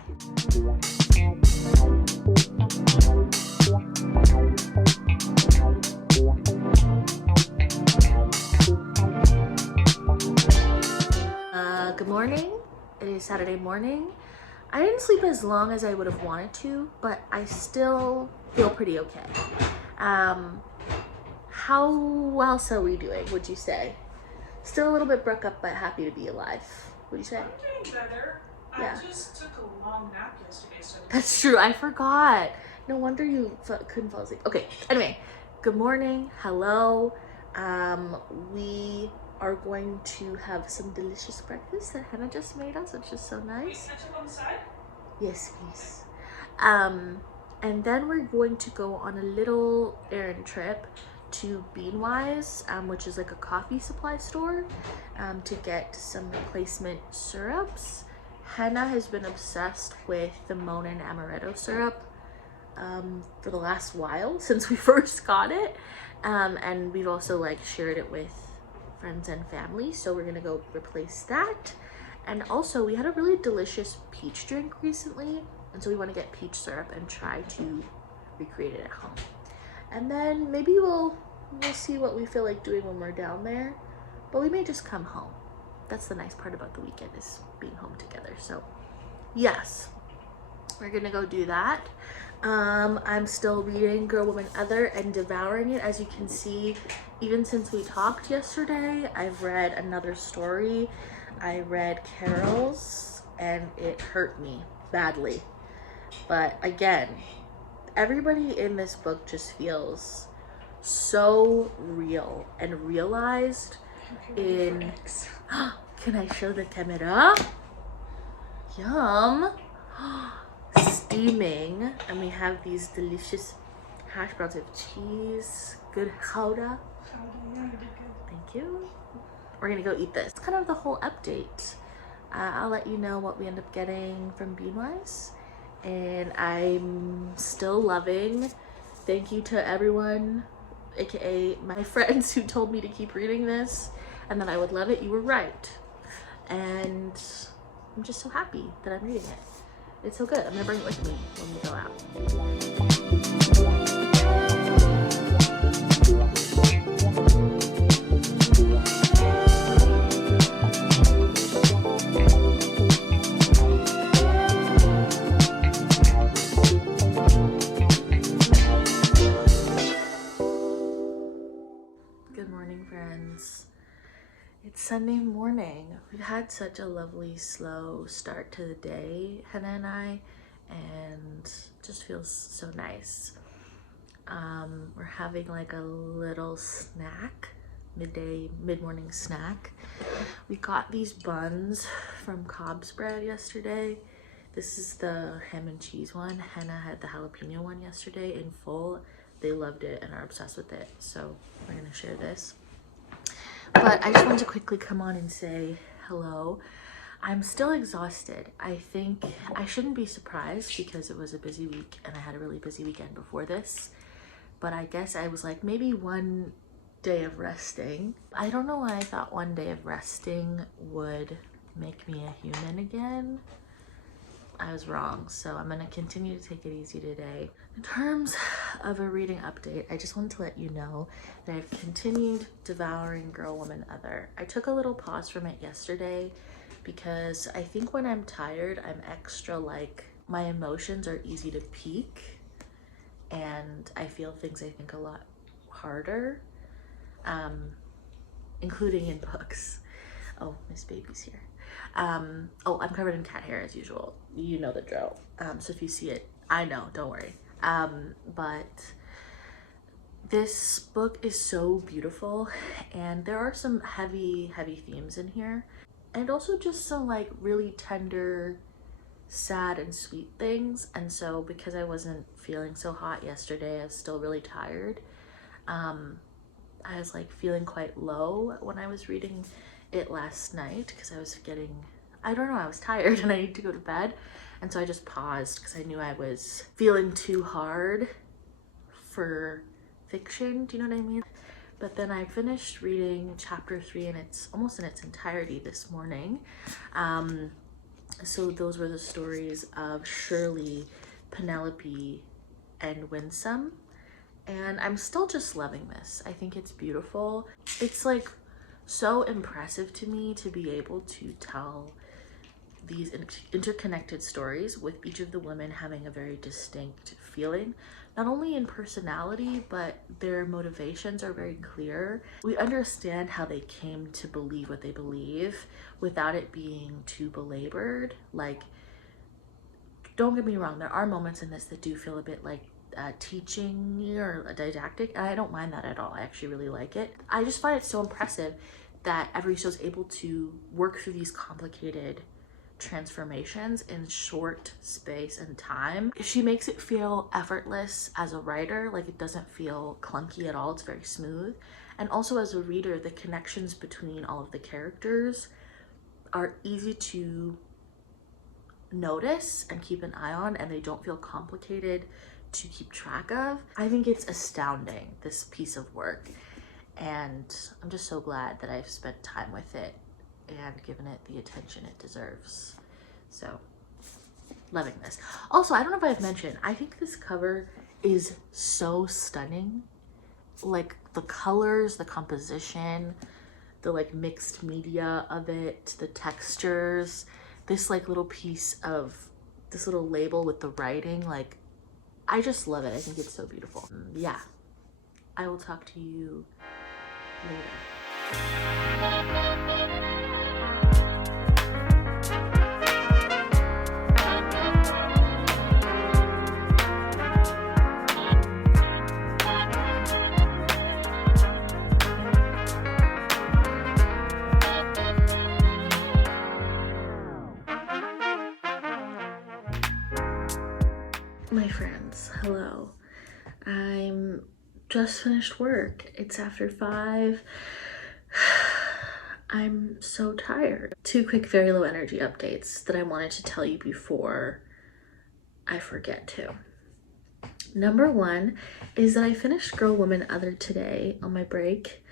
Good morning. It is Saturday morning. I didn't sleep as long as I would have wanted to, but I still feel pretty okay. How else are we doing, would you say? Still a little bit broke up, but happy to be alive. Would you say? I'm doing better. Yeah. I just took a long nap yesterday, so That's true. I forgot. No wonder you couldn't fall asleep. Okay. Anyway, good morning. Hello. We are going to have some delicious breakfast that Hannah just made us, which is so nice. Can I check on the side? Yes, please. And then we're going to go on a little errand trip to Beanwise, which is like a coffee supply store, to get some replacement syrups. Hannah has been obsessed with the Monin Amaretto syrup for the last while, since we first got it. And we've also shared it with friends and family, so we're gonna go replace that. And also we had a really delicious peach drink recently, and so we want to get peach syrup and try to recreate it at home. And then maybe we'll see what we feel like doing when we're down there, but we may just come home. That's the nice part about the weekend, is being home together. So yes, we're gonna go do that. I'm still reading Girl, Woman, Other and devouring it. As you can see, even since we talked yesterday, I've read another story. I read Carol's and it hurt me badly. But again, everybody in this book just feels so real and realized in... Can I show the camera? Yum! Steaming, and we have these delicious hash browns with cheese. Good chowder. Thank you. We're gonna go eat this. It's kind of the whole update. I'll let you know what we end up getting from Beanwise, and I'm still loving. Thank you to everyone, aka my friends, who told me to keep reading this and that I would love it. You were right, and I'm just so happy that I'm reading it. It's so good. I'm gonna bring it with me when we go out. Good morning, friends. It's Sunday morning. We've had such a lovely, slow start to the day, Hannah and I, and it just feels so nice. We're having a little snack mid-morning snack. We got these buns from Cobb's Bread yesterday. This is the ham and cheese one. Hannah had the jalapeno one yesterday in full. They loved it and are obsessed with it, so we're gonna share this. But I just wanted to quickly come on and say hello. I'm still exhausted. I think I shouldn't be surprised because it was a busy week and I had a really busy weekend before this. But I guess I was like, maybe one day of resting. I don't know why I thought one day of resting would make me a human again. I was wrong, so I'm gonna continue to take it easy today. In terms of a reading update, I just wanted to let you know that I've continued devouring Girl, Woman, Other. I took a little pause from it yesterday because I think when I'm tired, I'm extra like, my emotions are easy to peak and I feel things I think a lot harder, including in books. Oh, Miss Baby's here. Oh, I'm covered in cat hair as usual. You know the drill. So if you see it, I know, don't worry. But this book is so beautiful and there are some heavy themes in here. And also just some like really tender, sad and sweet things. And so because I wasn't feeling so hot yesterday, I was still really tired. I was like feeling quite low when I was reading it last night because I was getting, I don't know, I was tired and I need to go to bed. And so I just paused because I knew I was feeling too hard for fiction. Do you know what I mean? But then I finished reading chapter 3 and it's almost in its entirety this morning. So those were the stories of Shirley, Penelope, and Winsome. And I'm still just loving this. I think it's beautiful. It's like so impressive to me to be able to tell these interconnected stories with each of the women having a very distinct feeling, not only in personality, but their motivations are very clear. We understand how they came to believe what they believe without it being too belabored. Like, don't get me wrong, there are moments in this that do feel a bit like teaching or didactic, and I don't mind that at all. I actually really like it. I just find it so impressive that every show is able to work through these complicated transformations in short space and time. She makes it feel effortless as a writer, like it doesn't feel clunky at all. It's very smooth. And also as a reader, the connections between all of the characters are easy to notice and keep an eye on, and they don't feel complicated to keep track of. I think it's astounding, this piece of work, and I'm just so glad that I've spent time with it and given it the attention it deserves. So, loving this. Also, I don't know if I've mentioned, I think this cover is so stunning. Like the colors, the composition, the like mixed media of it, the textures, this like little piece of this little label with the writing, like I just love it. I think it's so beautiful. Yeah, I will talk to you later. My friends, hello. I'm just finished work. It's after 5. I'm so tired. 2 quick, very low energy updates that I wanted to tell you before I forget to. Number 1 is that I finished Girl, Woman, Other today on my break.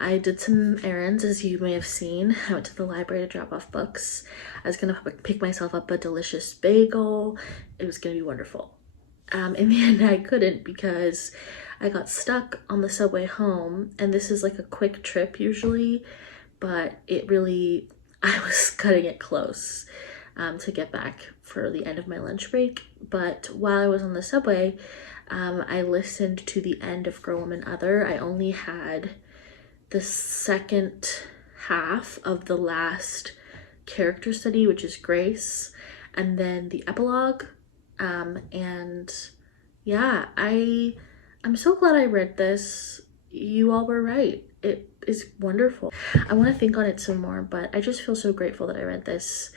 I did some errands, as you may have seen. I went to the library to drop off books. I was gonna pick myself up a delicious bagel. It was gonna be wonderful. In the end, I couldn't because I got stuck on the subway home, and this is like a quick trip usually, but it really, I was cutting it close to get back for the end of my lunch break. But while I was on the subway, I listened to the end of Girl, Woman, Other. I only had the second half of the last character study, which is Grace, and then the epilogue. And yeah, I'm so glad I read this. You all were right. it is wonderful. I want to think on it some more, but I just feel so grateful that I read this.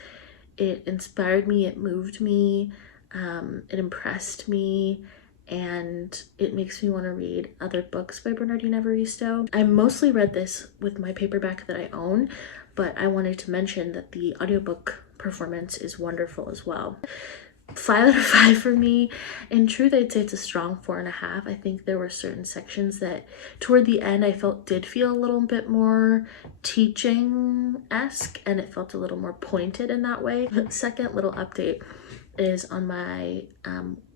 It inspired me, it moved me, it impressed me, and it makes me want to read other books by Bernardine Evaristo. I mostly read this with my paperback that I own, but I wanted to mention that the audiobook performance is wonderful as well. 5 out of 5 for me. In truth, I'd say it's a strong 4.5. I think there were certain sections that toward the end I felt did feel a little bit more teaching-esque, and it felt a little more pointed in that way. The second little update is on my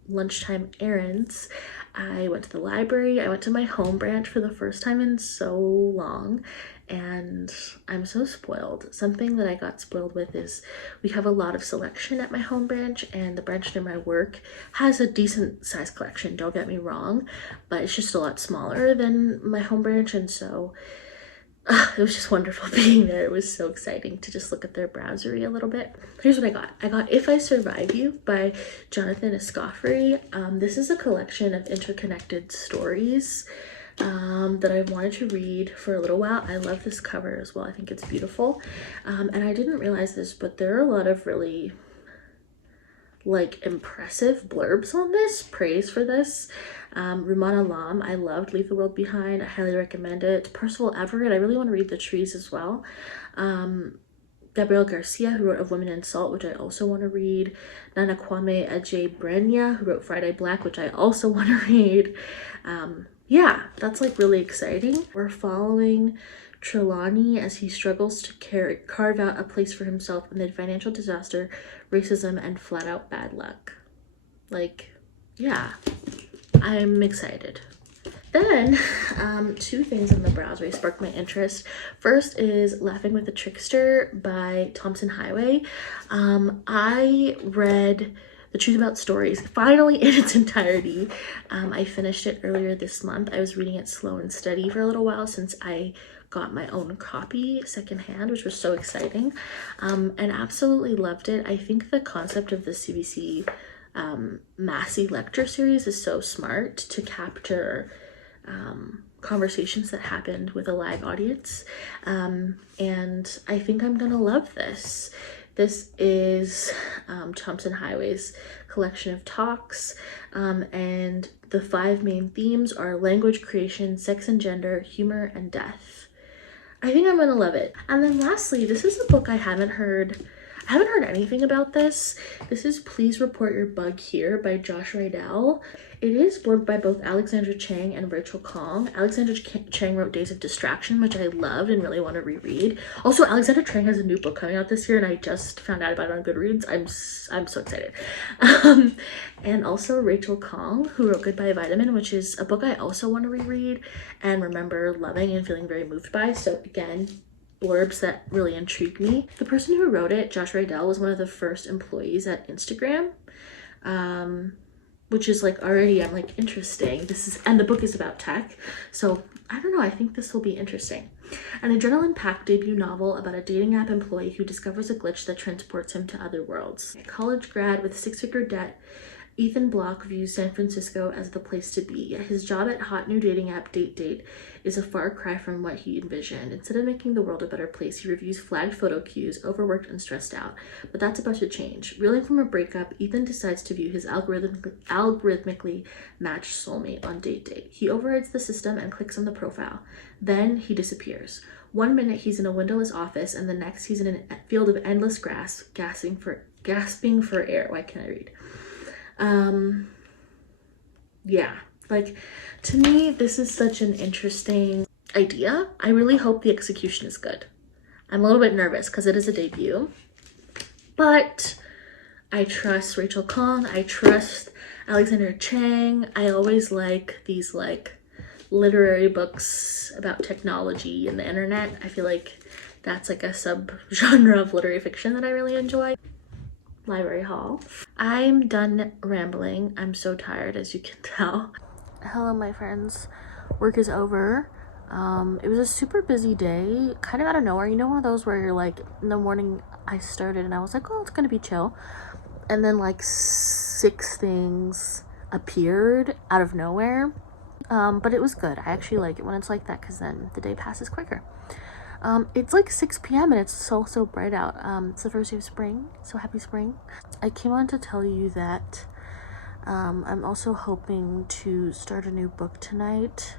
lunchtime errands. I went to the library. I went to my home branch for the first time in so long, and I'm so spoiled. Something that I got spoiled with is we have a lot of selection at my home branch, and the branch near my work has a decent size collection, don't get me wrong, but it's just a lot smaller than my home branch, and so it was just wonderful being there. It was so exciting to just look at their browsery a little bit. Here's what I got. I got If I Survive You by Jonathan Escoffery. This is a collection of interconnected stories that I've wanted to read for a little while. I love this cover as well. I think it's beautiful. And I didn't realize this, but there are a lot of really like impressive blurbs on this, praise for this. Rumana Lam, I loved Leave the World Behind. I highly recommend it. Percival Everett, I really want to read The Trees as well. Gabriel Garcia, who wrote Of Women in Salt, which I also want to read. Nana Kwame Adjei-Brenyah, who wrote Friday Black, which I also want to read. Yeah, that's like really exciting. We're following Trelawney as he struggles to carve out a place for himself amid financial disaster, racism, and flat out bad luck. Like, yeah, I'm excited. Then, 2 things in the browser sparked my interest. First is Laughing with the Trickster by Thompson Highway. I read The Truth About Stories finally in its entirety. I finished it earlier this month. I was reading it slow and steady for a little while since I got my own copy secondhand, which was so exciting, and absolutely loved it. I think the concept of the CBC Massey lecture series is so smart to capture conversations that happened with a live audience, and I think I'm gonna love this. This is Thompson Highway's collection of talks, and the 5 main themes are language creation, sex and gender, humor, and death. I think I'm gonna love it. And then lastly, this is a book I haven't heard anything about this. This is Please Report Your Bug Here by Josh Rydell. It is blurbed by both Alexandra Chang and Rachel Kong. Alexandra Chang wrote Days of Distraction, which I loved and really want to reread. Also, Alexandra Chang has a new book coming out this year, and I just found out about it on Goodreads. I'm so excited. And also Rachel Kong, who wrote Goodbye Vitamin, which is a book I also want to reread and remember loving and feeling very moved by. So again, blurbs that really intrigued me. The person who wrote it, Josh Rydell, was one of the first employees at Instagram, which is like already, I'm like, interesting. And the book is about tech, so I don't know, I think this will be interesting. An adrenaline-packed debut novel about a dating app employee who discovers a glitch that transports him to other worlds. A college grad with 6-figure debt, Ethan Block views San Francisco as the place to be, yet his job at hot new dating app Date is a far cry from what he envisioned. Instead of making the world a better place, he reviews flagged photo cues, overworked and stressed out. But that's about to change. Reeling from a breakup, Ethan decides to view his algorithmically matched soulmate on Date. He overrides the system and clicks on the profile. Then he disappears. 1 minute he's in a windowless office, and the next he's in a field of endless grass, gasping for air. Why can't I read? Yeah, like, to me, this is such an interesting idea. I really hope the execution is good. I'm a little bit nervous because it is a debut, but I trust Rachel Kong. I trust Alexandra Chang. I always like these like literary books about technology and the internet. I feel like that's like a sub-genre of literary fiction that I really enjoy. Library haul. I'm done rambling. I'm so tired, as you can tell. Hello, my friends. Work is over. It was a super busy day, kind of out of nowhere. You know, one of those where you're like, in the morning I started and I was like, oh, it's gonna be chill. And then like 6 things appeared out of nowhere. But it was good. I actually like it when it's like that because then the day passes quicker. It's like 6 p.m. and it's so bright out. It's the first day of spring, so happy spring. I came on to tell you that I'm also hoping to start a new book tonight.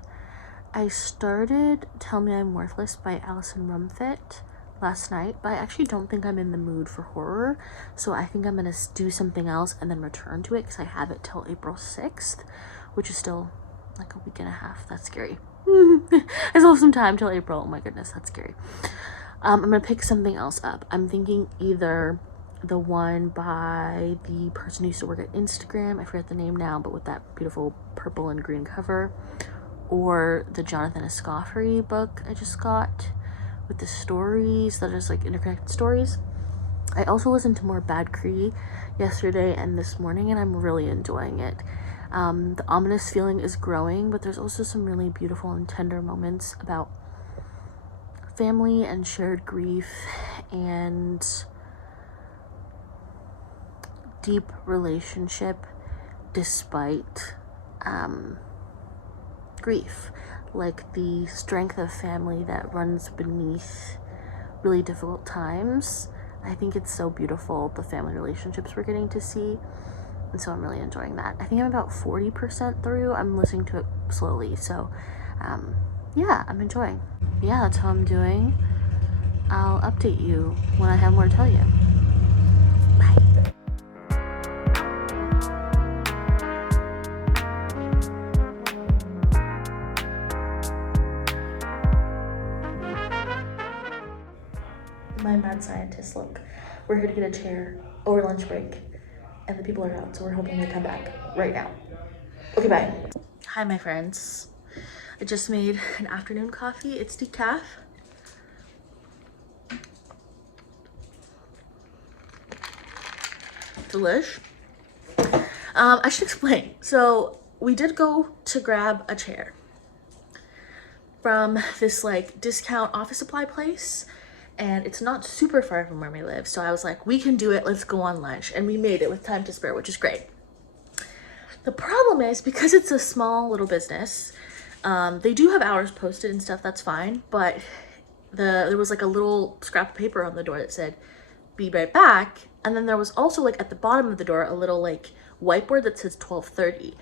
I started Tell Me I'm Worthless by Alison Rumfitt last night, but I actually don't think I'm in the mood for horror, so I think I'm gonna do something else and then return to it because I have it till April 6th, which is still like a week and a half. That's scary. I still have some time till April. Oh my goodness, that's scary. I'm gonna pick something else up. I'm thinking either the one by the person who used to work at Instagram, I forget the name now, but with that beautiful purple and green cover, or the Jonathan Escoffery book I just got with the stories that are just like interconnected stories. I also listened to more Bad Cree yesterday and this morning, and I'm really enjoying it. The ominous feeling is growing, but there's also some really beautiful and tender moments about family and shared grief and deep relationship despite grief, like the strength of family that runs beneath really difficult times. I think it's so beautiful, the family relationships we're getting to see, and so I'm really enjoying that. I think I'm about 40% through. I'm listening to it slowly, so yeah, I'm enjoying. Yeah, that's how I'm doing. I'll update you when I have more to tell you. Bye. My mad scientist look. We're here to get a chair over lunch break, and the people are out, so we're hoping they come back right now. Okay, bye. Hi, my friends. I just made an afternoon coffee. It's decaf. Delish. I should explain. So we did go to grab a chair from this like discount office supply place, and it's not super far from where we live. So I was like, we can do it. Let's go on lunch. And we made it with time to spare, which is great. The problem is because it's a small little business, they do have hours posted and stuff. That's fine. But there was like a little scrap of paper on the door that said, be right back. And then there was also like at the bottom of the door, a little like whiteboard that says 12:30.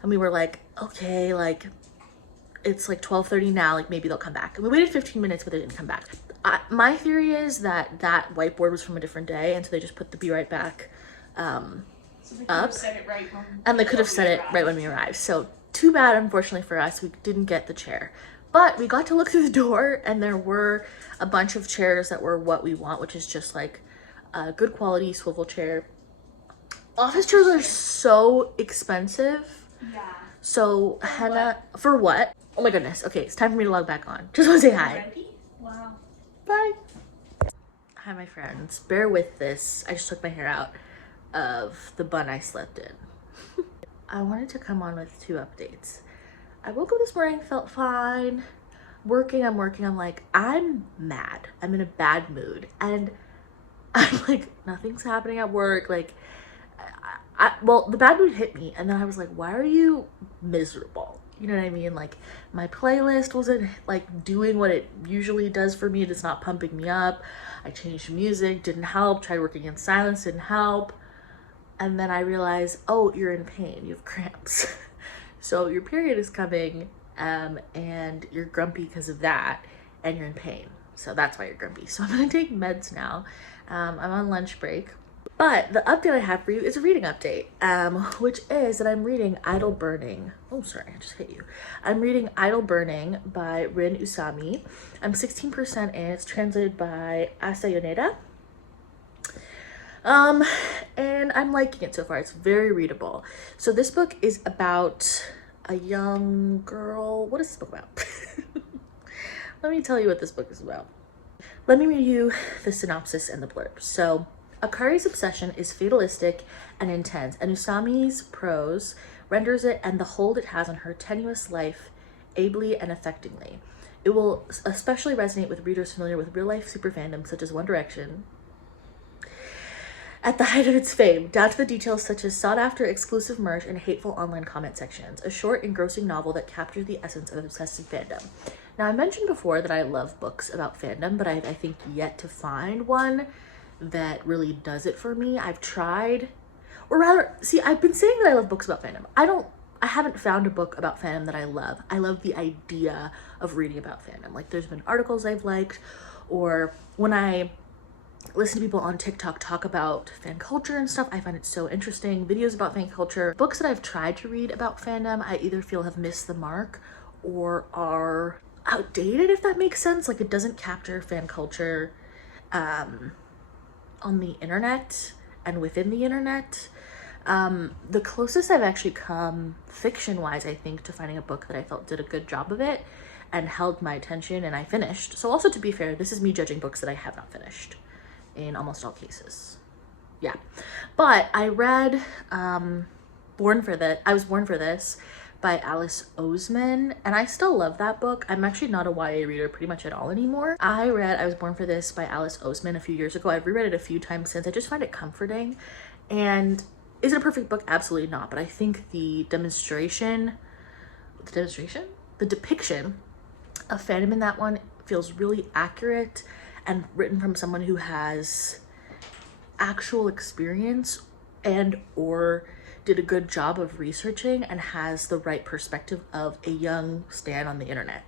And we were like, okay, like it's like 12:30 now, like maybe they'll come back. And we waited 15 minutes, but they didn't come back. My theory is that that whiteboard was from a different day, and so they just put the be right back So they could up. have said it right when, And they could have said it right when we arrived. So too bad, unfortunately for us, we didn't get the chair. But we got to look through the door, and there were a bunch of chairs that were what we want, which is just like a good quality swivel chair. Office chairs are so expensive. Yeah. So Hannah, for what? Oh my goodness. Okay, it's time for me to log back on. Just want to say hi. Ready? Wow. Bye. Hi, my friends. Bear with this. I just took my hair out of the bun I slept in. I wanted to come on with 2 updates. I woke up this morning, felt fine. I'm working. I'm like, I'm mad. I'm in a bad mood. And I'm like, nothing's happening at work. Like, well, the bad mood hit me. And then I was like, why are you miserable? You know what I mean? Like, my playlist wasn't like doing what it usually does for me. It's not pumping me up. I changed music, didn't help. Tried working in silence, didn't help. And then I realized, oh, you're in pain. You have cramps. So your period is coming, and you're grumpy because of that, and you're in pain. So that's why you're grumpy. So I'm gonna take meds now. I'm on lunch break. But the update I have for you is a reading update, which is that I'm reading Idle Burning. Oh, sorry, I just hit you. I'm reading Idle Burning by Rin Usami. I'm 16% in. It's translated by Asa Yoneda. And I'm liking it so far. It's very readable. So this book is about a young girl. What is this book about? Let me tell you what this book is about. Let me read you the synopsis and the blurb. So, Akari's obsession is fatalistic and intense, and Usami's prose renders it and the hold it has on her tenuous life ably and affectingly. It will especially resonate with readers familiar with real-life super fandoms such as One Direction, at the height of its fame, down to the details such as sought-after exclusive merch and hateful online comment sections. A short, engrossing novel that captures the essence of obsessive fandom. Now, I mentioned before that I love books about fandom, but I think yet to find one that really does it for me. I've tried, or rather, see, I've been saying that I love books about fandom. I haven't found a book about fandom that I love. I love the idea of reading about fandom. Like, there's been articles I've liked, or when I listen to people on TikTok talk about fan culture and stuff, I find it so interesting. Videos about fan culture. Books that I've tried to read about fandom, I either feel have missed the mark or are outdated, if that makes sense. Like, it doesn't capture fan culture on the internet and within the internet. The closest I've actually come fiction-wise, I think, to finding a book that I felt did a good job of it and held my attention and I finished. So also, to be fair, this is me judging books that I have not finished in almost all cases. Yeah. But I read I Was Born for This by Alice Oseman, and I still love that book. I'm actually not a YA reader pretty much at all anymore. I read I Was Born for This by Alice Oseman a few years ago. I've reread it a few times since. I just find it comforting. And is it a perfect book? Absolutely not. But I think the depiction of fandom in that one feels really accurate and written from someone who has actual experience and or did a good job of researching and has the right perspective of a young stan on the internet.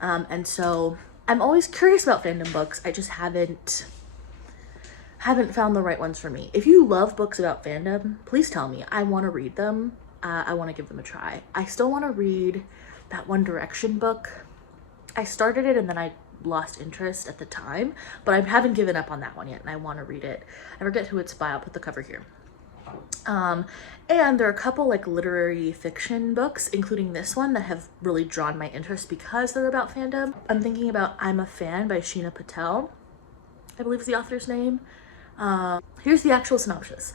And so I'm always curious about fandom books. I just haven't found the right ones for me. If you love books about fandom, please tell me. I want to read them. I want to give them a try. I still want to read that One Direction book. I started it and then I lost interest at the time, but I haven't given up on that one yet and I want to read it. I forget who it's by. I'll put the cover here. And there are a couple like literary fiction books, including this one, that have really drawn my interest because they're about fandom. I'm thinking about I'm a Fan by Sheena Patel, I believe is the author's name. Here's the actual synopsis.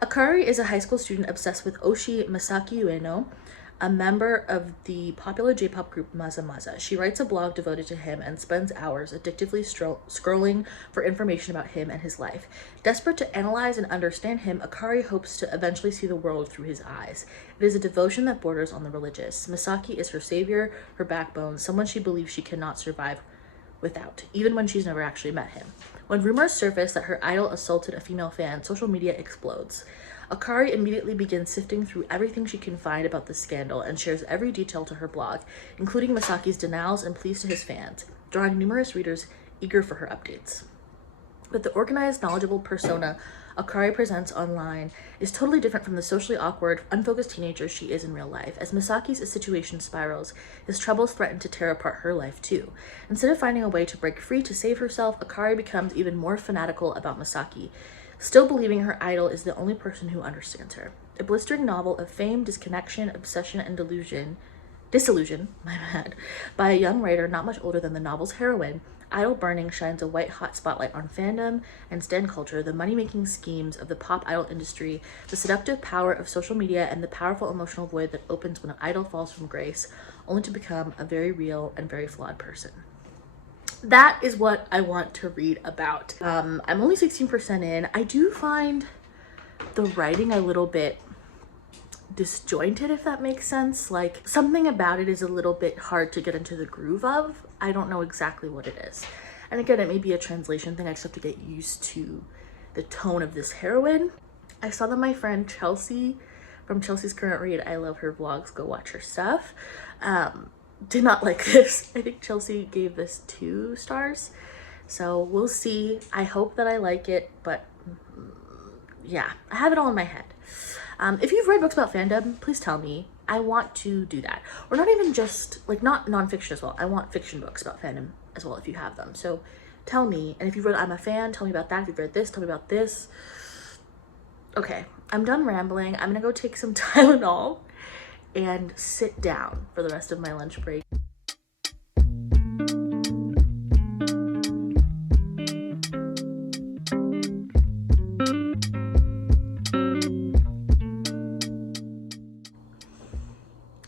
Akari is a high school student obsessed with Oshi Masaki Ueno, a member of the popular J-pop group Maza Maza. She writes a blog devoted to him and spends hours addictively scrolling for information about him and his life. Desperate to analyze and understand him, Akari hopes to eventually see the world through his eyes. It is a devotion that borders on the religious. Masaki is her savior, her backbone, someone she believes she cannot survive without, even when she's never actually met him. When rumors surface that her idol assaulted a female fan, social media explodes. Akari immediately begins sifting through everything she can find about the scandal and shares every detail to her blog, including Masaki's denials and pleas to his fans, drawing numerous readers eager for her updates. But the organized, knowledgeable persona Akari presents online is totally different from the socially awkward, unfocused teenager she is in real life. As Masaki's situation spirals, his troubles threaten to tear apart her life too. Instead of finding a way to break free to save herself, Akari becomes even more fanatical about Masaki, still believing her idol is the only person who understands her. A blistering novel of fame, disconnection, obsession, and disillusion, by a young writer not much older than the novel's heroine, Idol Burning shines a white-hot spotlight on fandom and stan culture, the money-making schemes of the pop idol industry, the seductive power of social media, and the powerful emotional void that opens when an idol falls from grace, only to become a very real and very flawed person. That is what I want to read about. I'm only 16% in. I do find the writing a little bit disjointed, if that makes sense. Like, something about it is a little bit hard to get into the groove of. I don't know exactly what it is. And again, it may be a translation thing. I just have to get used to the tone of this heroine. I saw that my friend Chelsea from Chelsea's Current Read, I love her vlogs, go watch her stuff, did not like this. I think Chelsea gave this 2 stars. So we'll see. I hope that I like it, but yeah, I have it all in my head. If you've read books about fandom, please tell me. I want to do that. Or not even just, like, not nonfiction as well. I want fiction books about fandom as well if you have them. So tell me. And if you've read I'm a Fan, tell me about that. If you've read this, tell me about this. Okay, I'm done rambling. I'm gonna go take some Tylenol and sit down for the rest of my lunch break.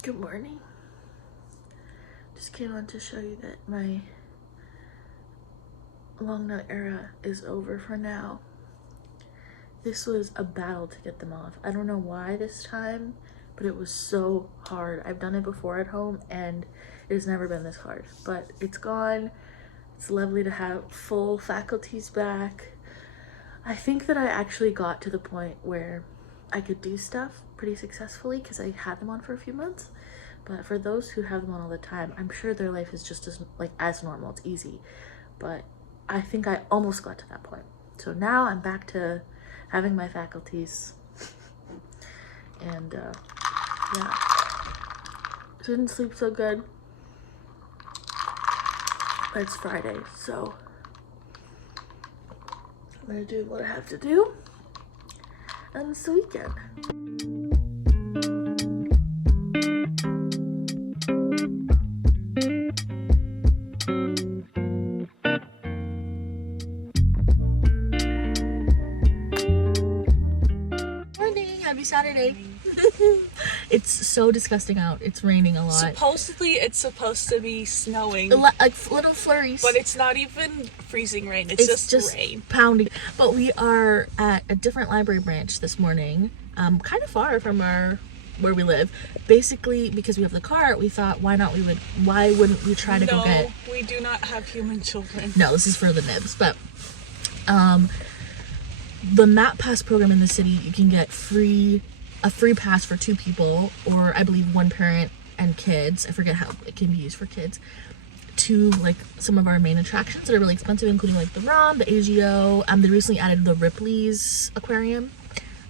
Good morning. Just came on to show you that my long nut era is over for now. This was a battle to get them off. I don't know why this time, but it was so hard. I've done it before at home and it has never been this hard, but it's gone. It's lovely to have full faculties back. I think that I actually got to the point where I could do stuff pretty successfully because I had them on for a few months. But for those who have them on all the time, I'm sure their life is just as normal. It's easy. But I think I almost got to that point. So now I'm back to having my faculties. And yeah, didn't sleep so good. But it's Friday, so I'm gonna do what I have to do. And it's the weekend. Happy Saturday. It's so disgusting out. It's raining a lot. Supposedly, it's supposed to be snowing. Like little flurries. But it's not even freezing rain. It's just rain. Pounding. But we are at a different library branch this morning, kind of far from where we live. Basically, because we have the car, we thought, why wouldn't we try to go get... No, we do not have human children. No, this is for the nibs. But the Map Pass program in the city, you can get a free pass for 2 people, or I believe 1 parent and kids. I forget how it can be used for kids, to like some of our main attractions that are really expensive, including like the ROM, the AGO. They recently added the Ripley's Aquarium.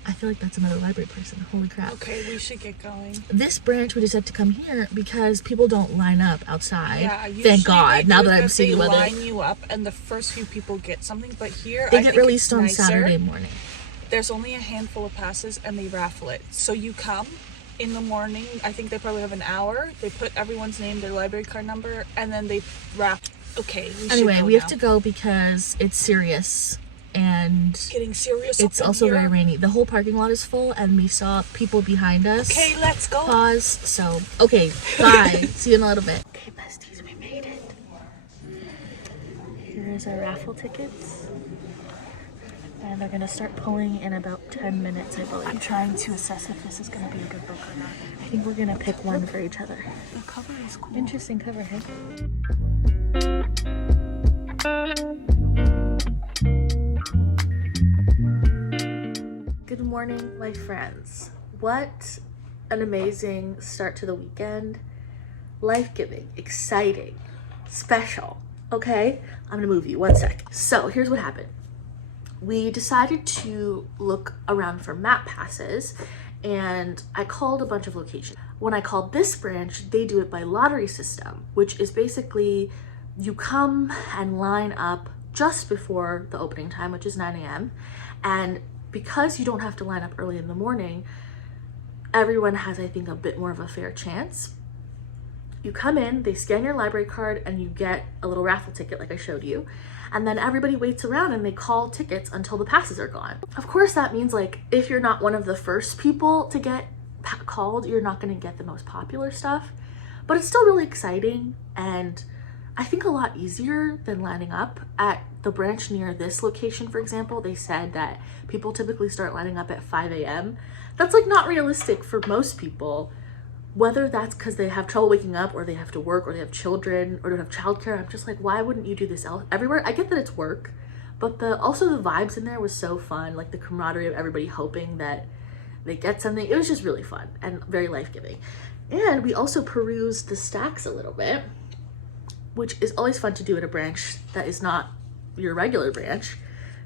I feel like that's another library person. Holy crap. Okay, we should get going. This branch, we decided to come here because people don't line up outside. Yeah, thank God. Now that I'm seeing the weather, they line you up, and the first few people get something. But here, they get released on Saturday morning. There's only a handful of passes, and they raffle it. So you come in the morning. I think they probably have an hour. They put everyone's name, their library card number, and then they raffle. Okay. Anyway, we have to go because it's serious. And getting serious. It's also very rainy. The whole parking lot is full, and we saw people behind us. Okay, let's go. Pause. So, okay, bye. See you in a little bit. Okay, besties, we made it. Here's our raffle tickets. And they're gonna start pulling in about 10 minutes, I believe. I'm trying to assess if this is gonna be a good book or not. I think we're gonna pick one for each other. The cover is cool. Interesting cover, hey? Good morning, my friends. What an amazing start to the weekend. Life-giving, exciting, special. Okay, I'm gonna move you 1 sec. So here's what happened. We decided to look around for map passes, and I called a bunch of locations. When I called this branch, they do it by lottery system, which is basically you come and line up just before the opening time, which is 9 a.m. And because you don't have to line up early in the morning, everyone has, I think, a bit more of a fair chance. You come in, they scan your library card, and you get a little raffle ticket like I showed you. And then everybody waits around and they call tickets until the passes are gone. Of course, that means like if you're not one of the first people to get called, you're not gonna get the most popular stuff, but it's still really exciting, and I think a lot easier than lining up. At the branch near this location, for example, they said that people typically start lining up at 5 a.m. That's like not realistic for most people, whether that's because they have trouble waking up, or they have to work, or they have children, or don't have childcare. I'm just like, why wouldn't you do this everywhere? I get that it's work, but also the vibes in there was so fun, like the camaraderie of everybody hoping that they get something. It was just really fun and very life-giving. And we also perused the stacks a little bit, which is always fun to do at a branch that is not your regular branch,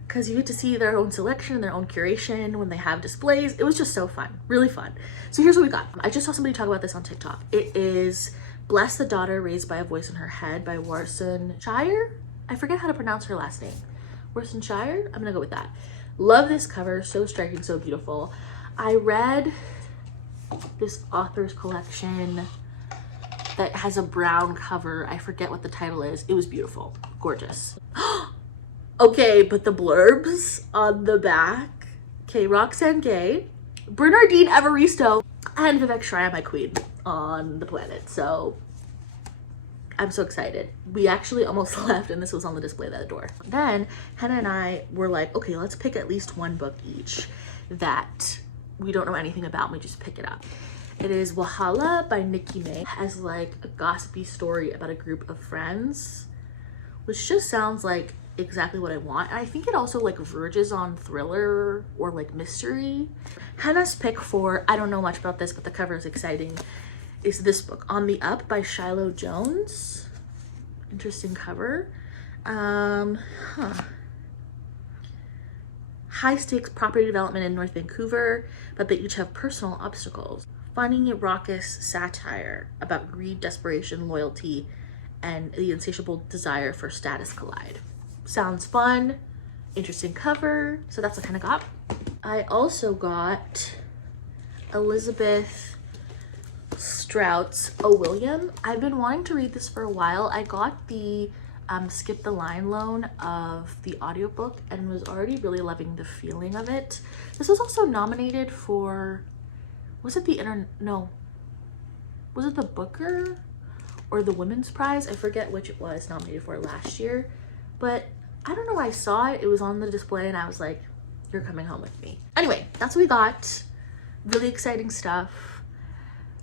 because you get to see their own selection, their own curation when they have displays. It was just so fun, really fun. So here's what we got. I just saw somebody talk about this on TikTok. It is Bless the Daughter Raised by a Voice in Her Head by Warson Shire. I forget how to pronounce her last name. Warson Shire? I'm gonna go with that. Love this cover, so striking, so beautiful. I read this author's collection that has a brown cover. I forget what the title is. It was beautiful, gorgeous. Okay, but the blurbs on the back. Okay, Roxane Gay, Bernardine Evaristo, and Vivek Shraya, my queen on the planet. So I'm so excited. We actually almost left and this was on the display by the door. Then Hannah and I were like, okay, let's pick at least one book each that we don't know anything about and we just pick it up. It is Wahala by Nikki May. It has like a gossipy story about a group of friends, which just sounds like exactly what I want. And I think it also like verges on thriller or like mystery. Hannah's pick for, I don't know much about this, but the cover is exciting, is this book, On the Up by Shiloh Jones. Interesting cover. High stakes property development in North Vancouver, but they each have personal obstacles. Funny, raucous satire about greed, desperation, loyalty, and the insatiable desire for status collide. Sounds fun, interesting cover. So that's what I kind of got. I also got Elizabeth Strout's Oh William. I've been wanting to read this for a while. I got the Skip the Line loan of the audiobook and was already really loving the feeling of it. This was also nominated for, was it the was it the Booker or the Women's Prize? I forget which it was nominated for last year, but I don't know why I saw it. It was on the display and I was like, you're coming home with me. Anyway, that's what we got. Really exciting stuff.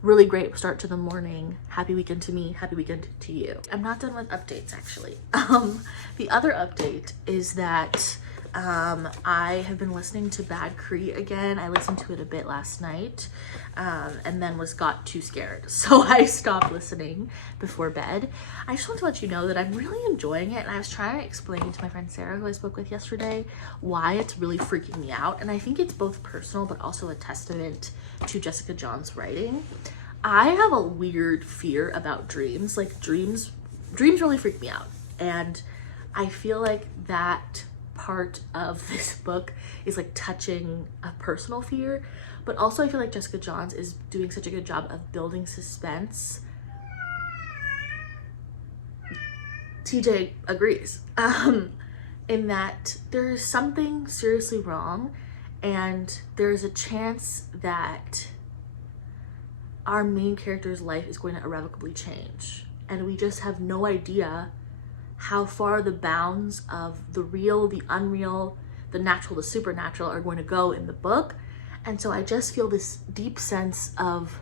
Really great start to the morning. Happy weekend to me, happy weekend to you. I'm not done with updates actually. The other update is that I have been listening to Bad Cree again. I listened to it a bit last night and then got too scared. So I stopped listening before bed. I just want to let you know that I'm really enjoying it, and I was trying to explain to my friend Sarah, who I spoke with yesterday, why it's really freaking me out. And I think it's both personal but also a testament to Jessica John's writing. I have a weird fear about dreams. Like dreams really freak me out. And I feel like that part of this book is like touching a personal fear, but also I feel like Jessica Johns is doing such a good job of building suspense. TJ agrees, in that there's something seriously wrong and there's a chance that our main character's life is going to irrevocably change, and we just have no idea how far the bounds of the real, the unreal, the natural, the supernatural are going to go in the book. And so I just feel this deep sense of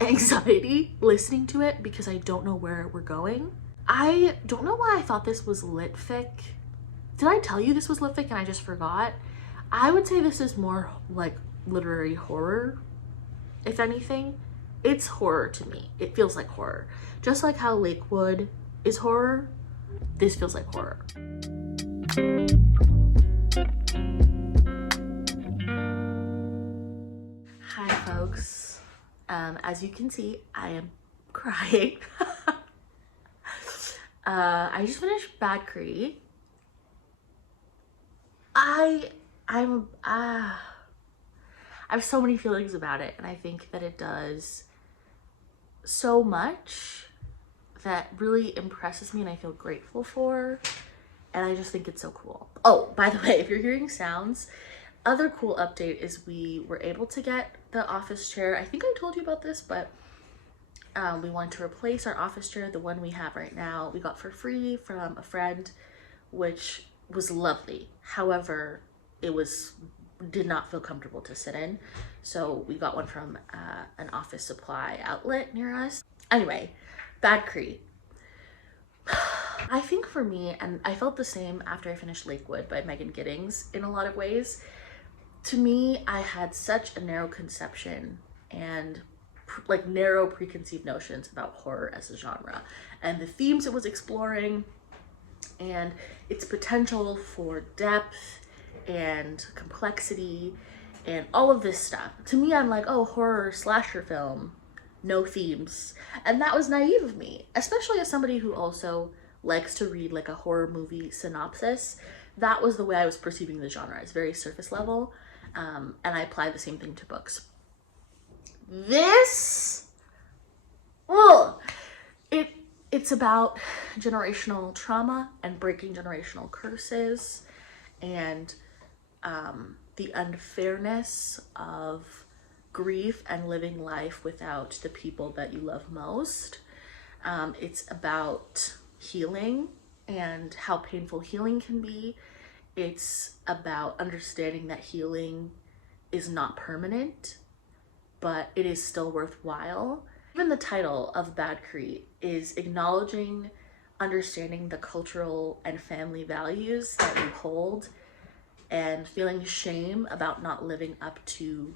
anxiety listening to it because I don't know where we're going. I don't know why I thought this was lit fic. Did I tell you this was lit fic and I just forgot? I would say this is more like literary horror, if anything. It's horror to me. It feels like horror. Just like how Lakewood is horror, this feels like horror. Hi folks. As you can see, I am crying. I just finished Bad Cree. I have so many feelings about it, and I think that it does so much that really impresses me and I feel grateful for, and I just think it's so cool. Oh, by the way, if you're hearing sounds, other cool update is we were able to get the office chair. I think I told you about this, but we wanted to replace our office chair, the one we have right now. We got for free from a friend, which was lovely. However, it did not feel comfortable to sit in, so we got one from an office supply outlet near us. Anyway, Bad Cree. I think for me, and I felt the same after I finished Lakewood by Megan Giddings in a lot of ways, to me, I had such a narrow conception and like narrow preconceived notions about horror as a genre and the themes it was exploring and its potential for depth and complexity and all of this stuff. To me, I'm like, oh, horror slasher film, no themes. And that was naive of me, especially as somebody who also likes to read like a horror movie synopsis. That was the way I was perceiving the genre. It's very surface level, and I apply the same thing to books. This, it's about generational trauma and breaking generational curses and the unfairness of grief and living life without the people that you love most. It's about healing and how painful healing can be. It's about understanding that healing is not permanent, but it is still worthwhile. Even the title of Bad Cree is acknowledging, understanding the cultural and family values that you hold and feeling shame about not living up to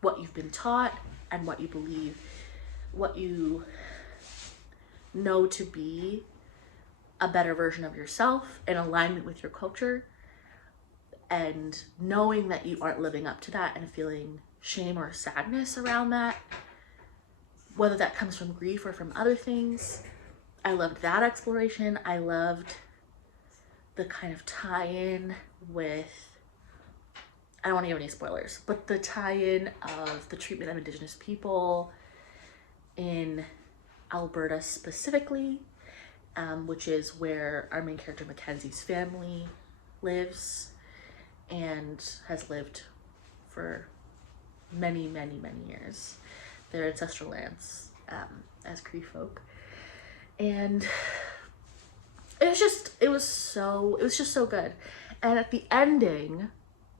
what you've been taught and what you believe, what you know to be a better version of yourself in alignment with your culture, and knowing that you aren't living up to that and feeling shame or sadness around that, whether that comes from grief or from other things. I loved that exploration. I loved the kind of tie-in with, I don't want to give any spoilers, but the tie-in of the treatment of Indigenous people in Alberta specifically, which is where our main character Mackenzie's family lives and has lived for many, many, many years. Their ancestral lands as Cree folk. And it was just so good. And at the ending,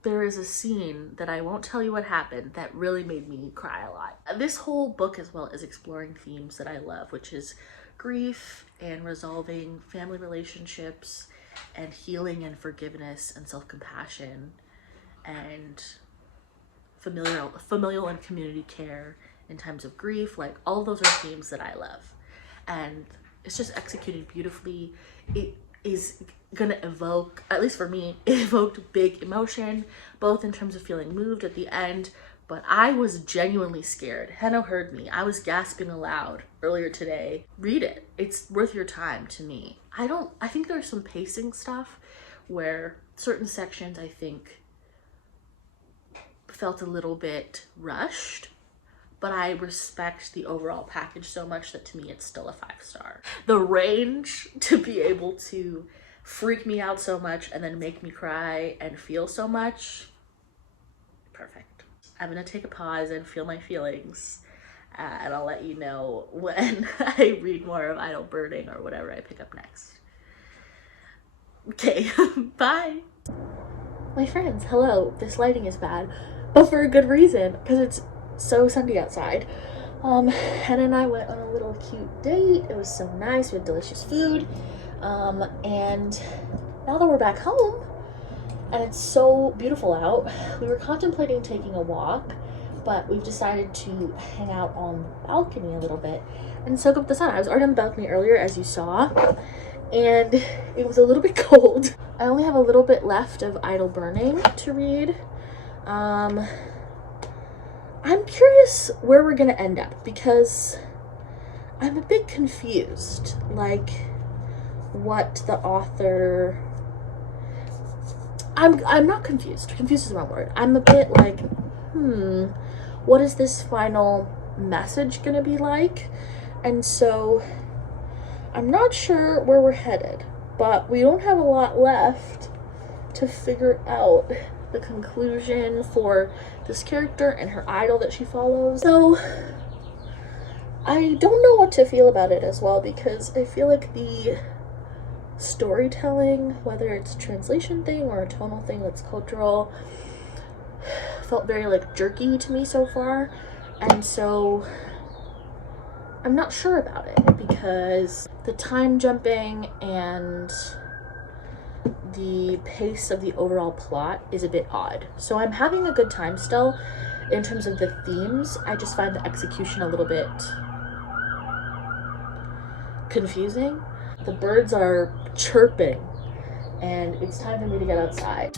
there is a scene that I won't tell you what happened that really made me cry a lot. This whole book as well is exploring themes that I love, which is grief and resolving family relationships and healing and forgiveness and self-compassion and familial and community care in times of grief. Like, all of those are themes that I love. And it's just executed beautifully. It is gonna evoke, at least for me, it evoked big emotion, both in terms of feeling moved at the end, but I was genuinely scared. Heno heard me. I was gasping aloud earlier today. Read it. It's worth your time to me. I think there's some pacing stuff where certain sections I think felt a little bit rushed, but I respect the overall package so much that to me it's still a 5-star. The range to be able to freak me out so much and then make me cry and feel so much, perfect. I'm gonna take a pause and feel my feelings, and I'll let you know when I read more of Idle Birding or whatever I pick up next. Okay, bye. My friends, hello. This lighting is bad, but for a good reason, because it's so sunny outside. Hannah and I went on a little cute date. It was so nice. We had delicious food. And now that we're back home and it's so beautiful out, we were contemplating taking a walk, but we've decided to hang out on the balcony a little bit and soak up the sun. I was already on the balcony earlier, as you saw, and it was a little bit cold. I only have a little bit left of Idle Burning to read. I'm curious where we're gonna end up because I'm a bit confused, like what the author, I'm not confused. Confused is the wrong word. I'm a bit like, what is this final message gonna be like? And so I'm not sure where we're headed, but we don't have a lot left to figure out the conclusion for this character and her idol that she follows. So I don't know what to feel about it as well, because I feel like the storytelling, whether it's a translation thing or a tonal thing that's cultural, felt very like jerky to me so far. And so I'm not sure about it because the time jumping and the pace of the overall plot is a bit odd. So I'm having a good time still in terms of the themes. I just find the execution a little bit confusing. The birds are chirping and it's time for me to get outside.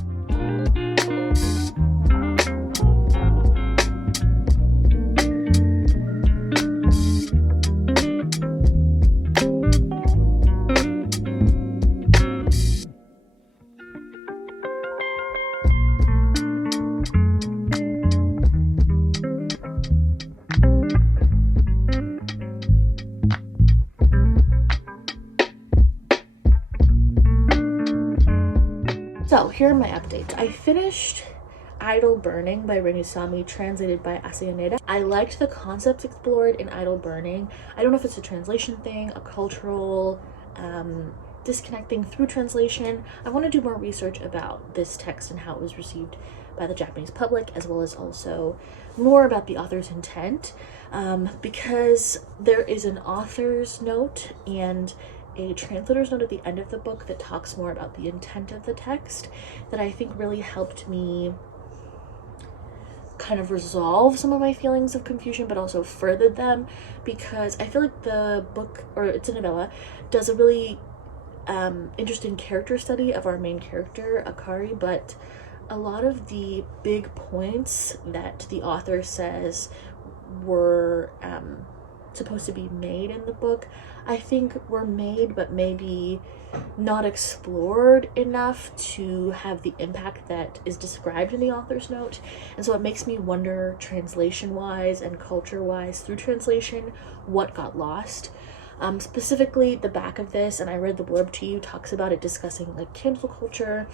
So here are my updates. I finished Idol Burning by Renusami, translated by Asayaneda. I liked the concepts explored in Idol Burning. I don't know if it's a translation thing, a cultural disconnecting through translation. I want to do more research about this text and how it was received by the Japanese public, as well as also more about the author's intent, because there is an author's note and a translator's note at the end of the book that talks more about the intent of the text that I think really helped me kind of resolve some of my feelings of confusion, but also furthered them, because I feel like the book, or it's a novella, does a really interesting character study of our main character, Akari, but a lot of the big points that the author says were supposed to be made in the book, I think were made but maybe not explored enough to have the impact that is described in the author's note. And so it makes me wonder, translation wise and culture wise through translation, what got lost. Specifically the back of this, and I read the blurb to you, talks about it discussing like cancel culture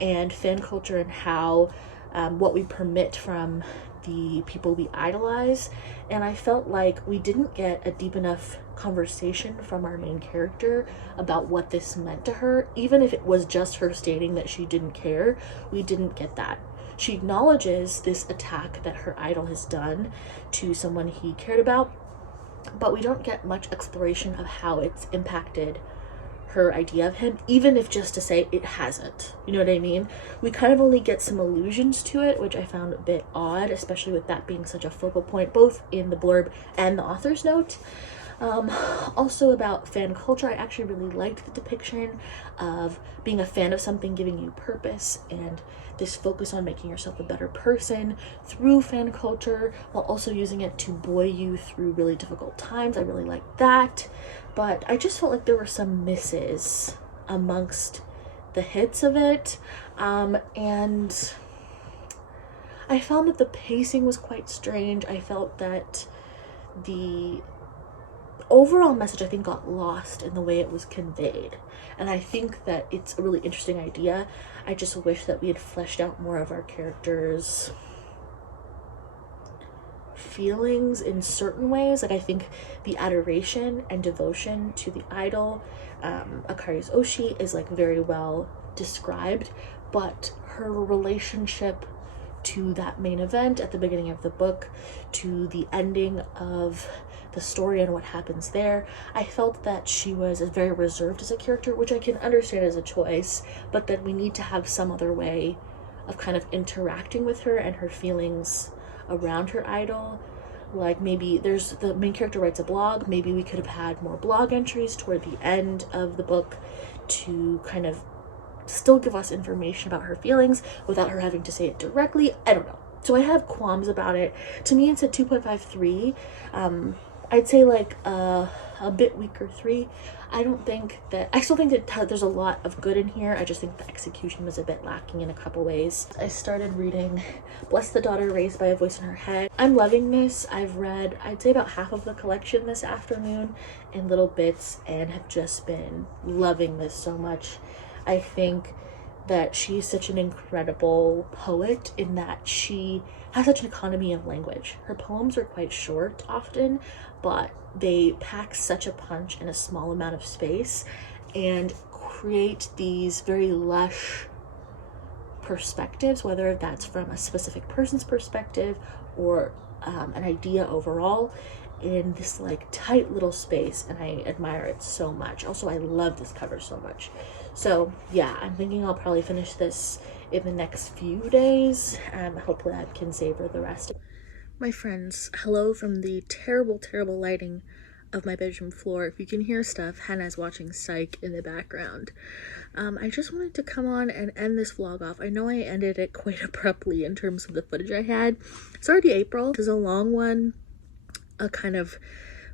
and fan culture and how what we permit from the people we idolize. And I felt like we didn't get a deep enough conversation from our main character about what this meant to her. Even if it was just her stating that she didn't care, we didn't get that. She acknowledges this attack that her idol has done to someone he cared about, but we don't get much exploration of how it's impacted her idea of him, even if just to say it hasn't. You know what I mean? We kind of only get some allusions to it, which I found a bit odd, especially with that being such a focal point, both in the blurb and the author's note. Also about fan culture, I actually really liked the depiction of being a fan of something giving you purpose, and this focus on making yourself a better person through fan culture while also using it to buoy you through really difficult times. I really liked that, but I just felt like there were some misses amongst the hits of it, and I found that the pacing was quite strange. I felt that the overall message, I think, got lost in the way it was conveyed, and I think that it's a really interesting idea. I just wish that we had fleshed out more of our characters' feelings in certain ways. Like, I think the adoration and devotion to the idol, Akari's Oshi, is like very well described, but her relationship to that main event at the beginning of the book, to the ending of the story and what happens there, I felt that she was very reserved as a character, which I can understand as a choice, but that we need to have some other way of kind of interacting with her and her feelings around her idol. Like, maybe there's the main character writes a blog, maybe we could have had more blog entries toward the end of the book to kind of still give us information about her feelings without her having to say it directly. I don't know. So I have qualms about it. To me, it's a 2.53. I'd say like a bit weaker 3. I still think that there's a lot of good in here. I just think the execution was a bit lacking in a couple ways. I started reading Bless the Daughter Raised by a Voice in Her Head. I'm loving this. I've read, I'd say, about half of the collection this afternoon in little bits, and have just been loving this so much. I think that she's such an incredible poet in that she has such an economy of language. Her poems are quite short often, but they pack such a punch in a small amount of space and create these very lush perspectives, whether that's from a specific person's perspective or an idea overall, in this like tight little space, and I admire it so much. Also, I love this cover so much. So yeah, I'm thinking I'll probably finish this in the next few days. Hopefully I can savor the rest. My friends, hello from the terrible lighting of my bedroom floor. If you can hear stuff, Hannah's watching Psych in the background. I just wanted to come on and end this vlog off. I know I ended it quite abruptly in terms of the footage I had. It's already April. This is a long one. I'll kind of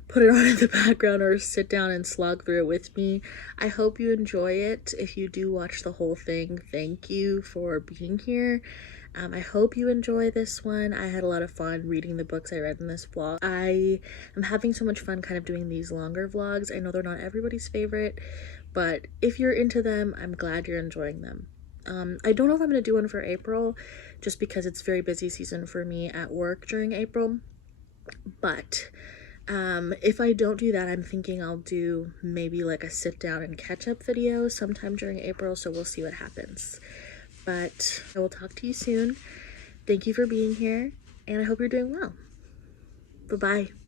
put it on in the background or sit down and slog through it with me. I hope you enjoy it. If you do watch the whole thing, thank you for being here. I hope you enjoy this one. I had a lot of fun reading the books I read in this vlog. I am having so much fun kind of doing these longer vlogs. I know they're not everybody's favorite, but if you're into them, I'm glad you're enjoying them. I don't know if I'm gonna do one for April, just because it's very busy season for me at work during April. But if I don't do that, I'm thinking I'll do maybe like a sit down and catch up video sometime during April, so we'll see what happens. But I will talk to you soon. Thank you for being here, and I hope you're doing well. Bye-bye.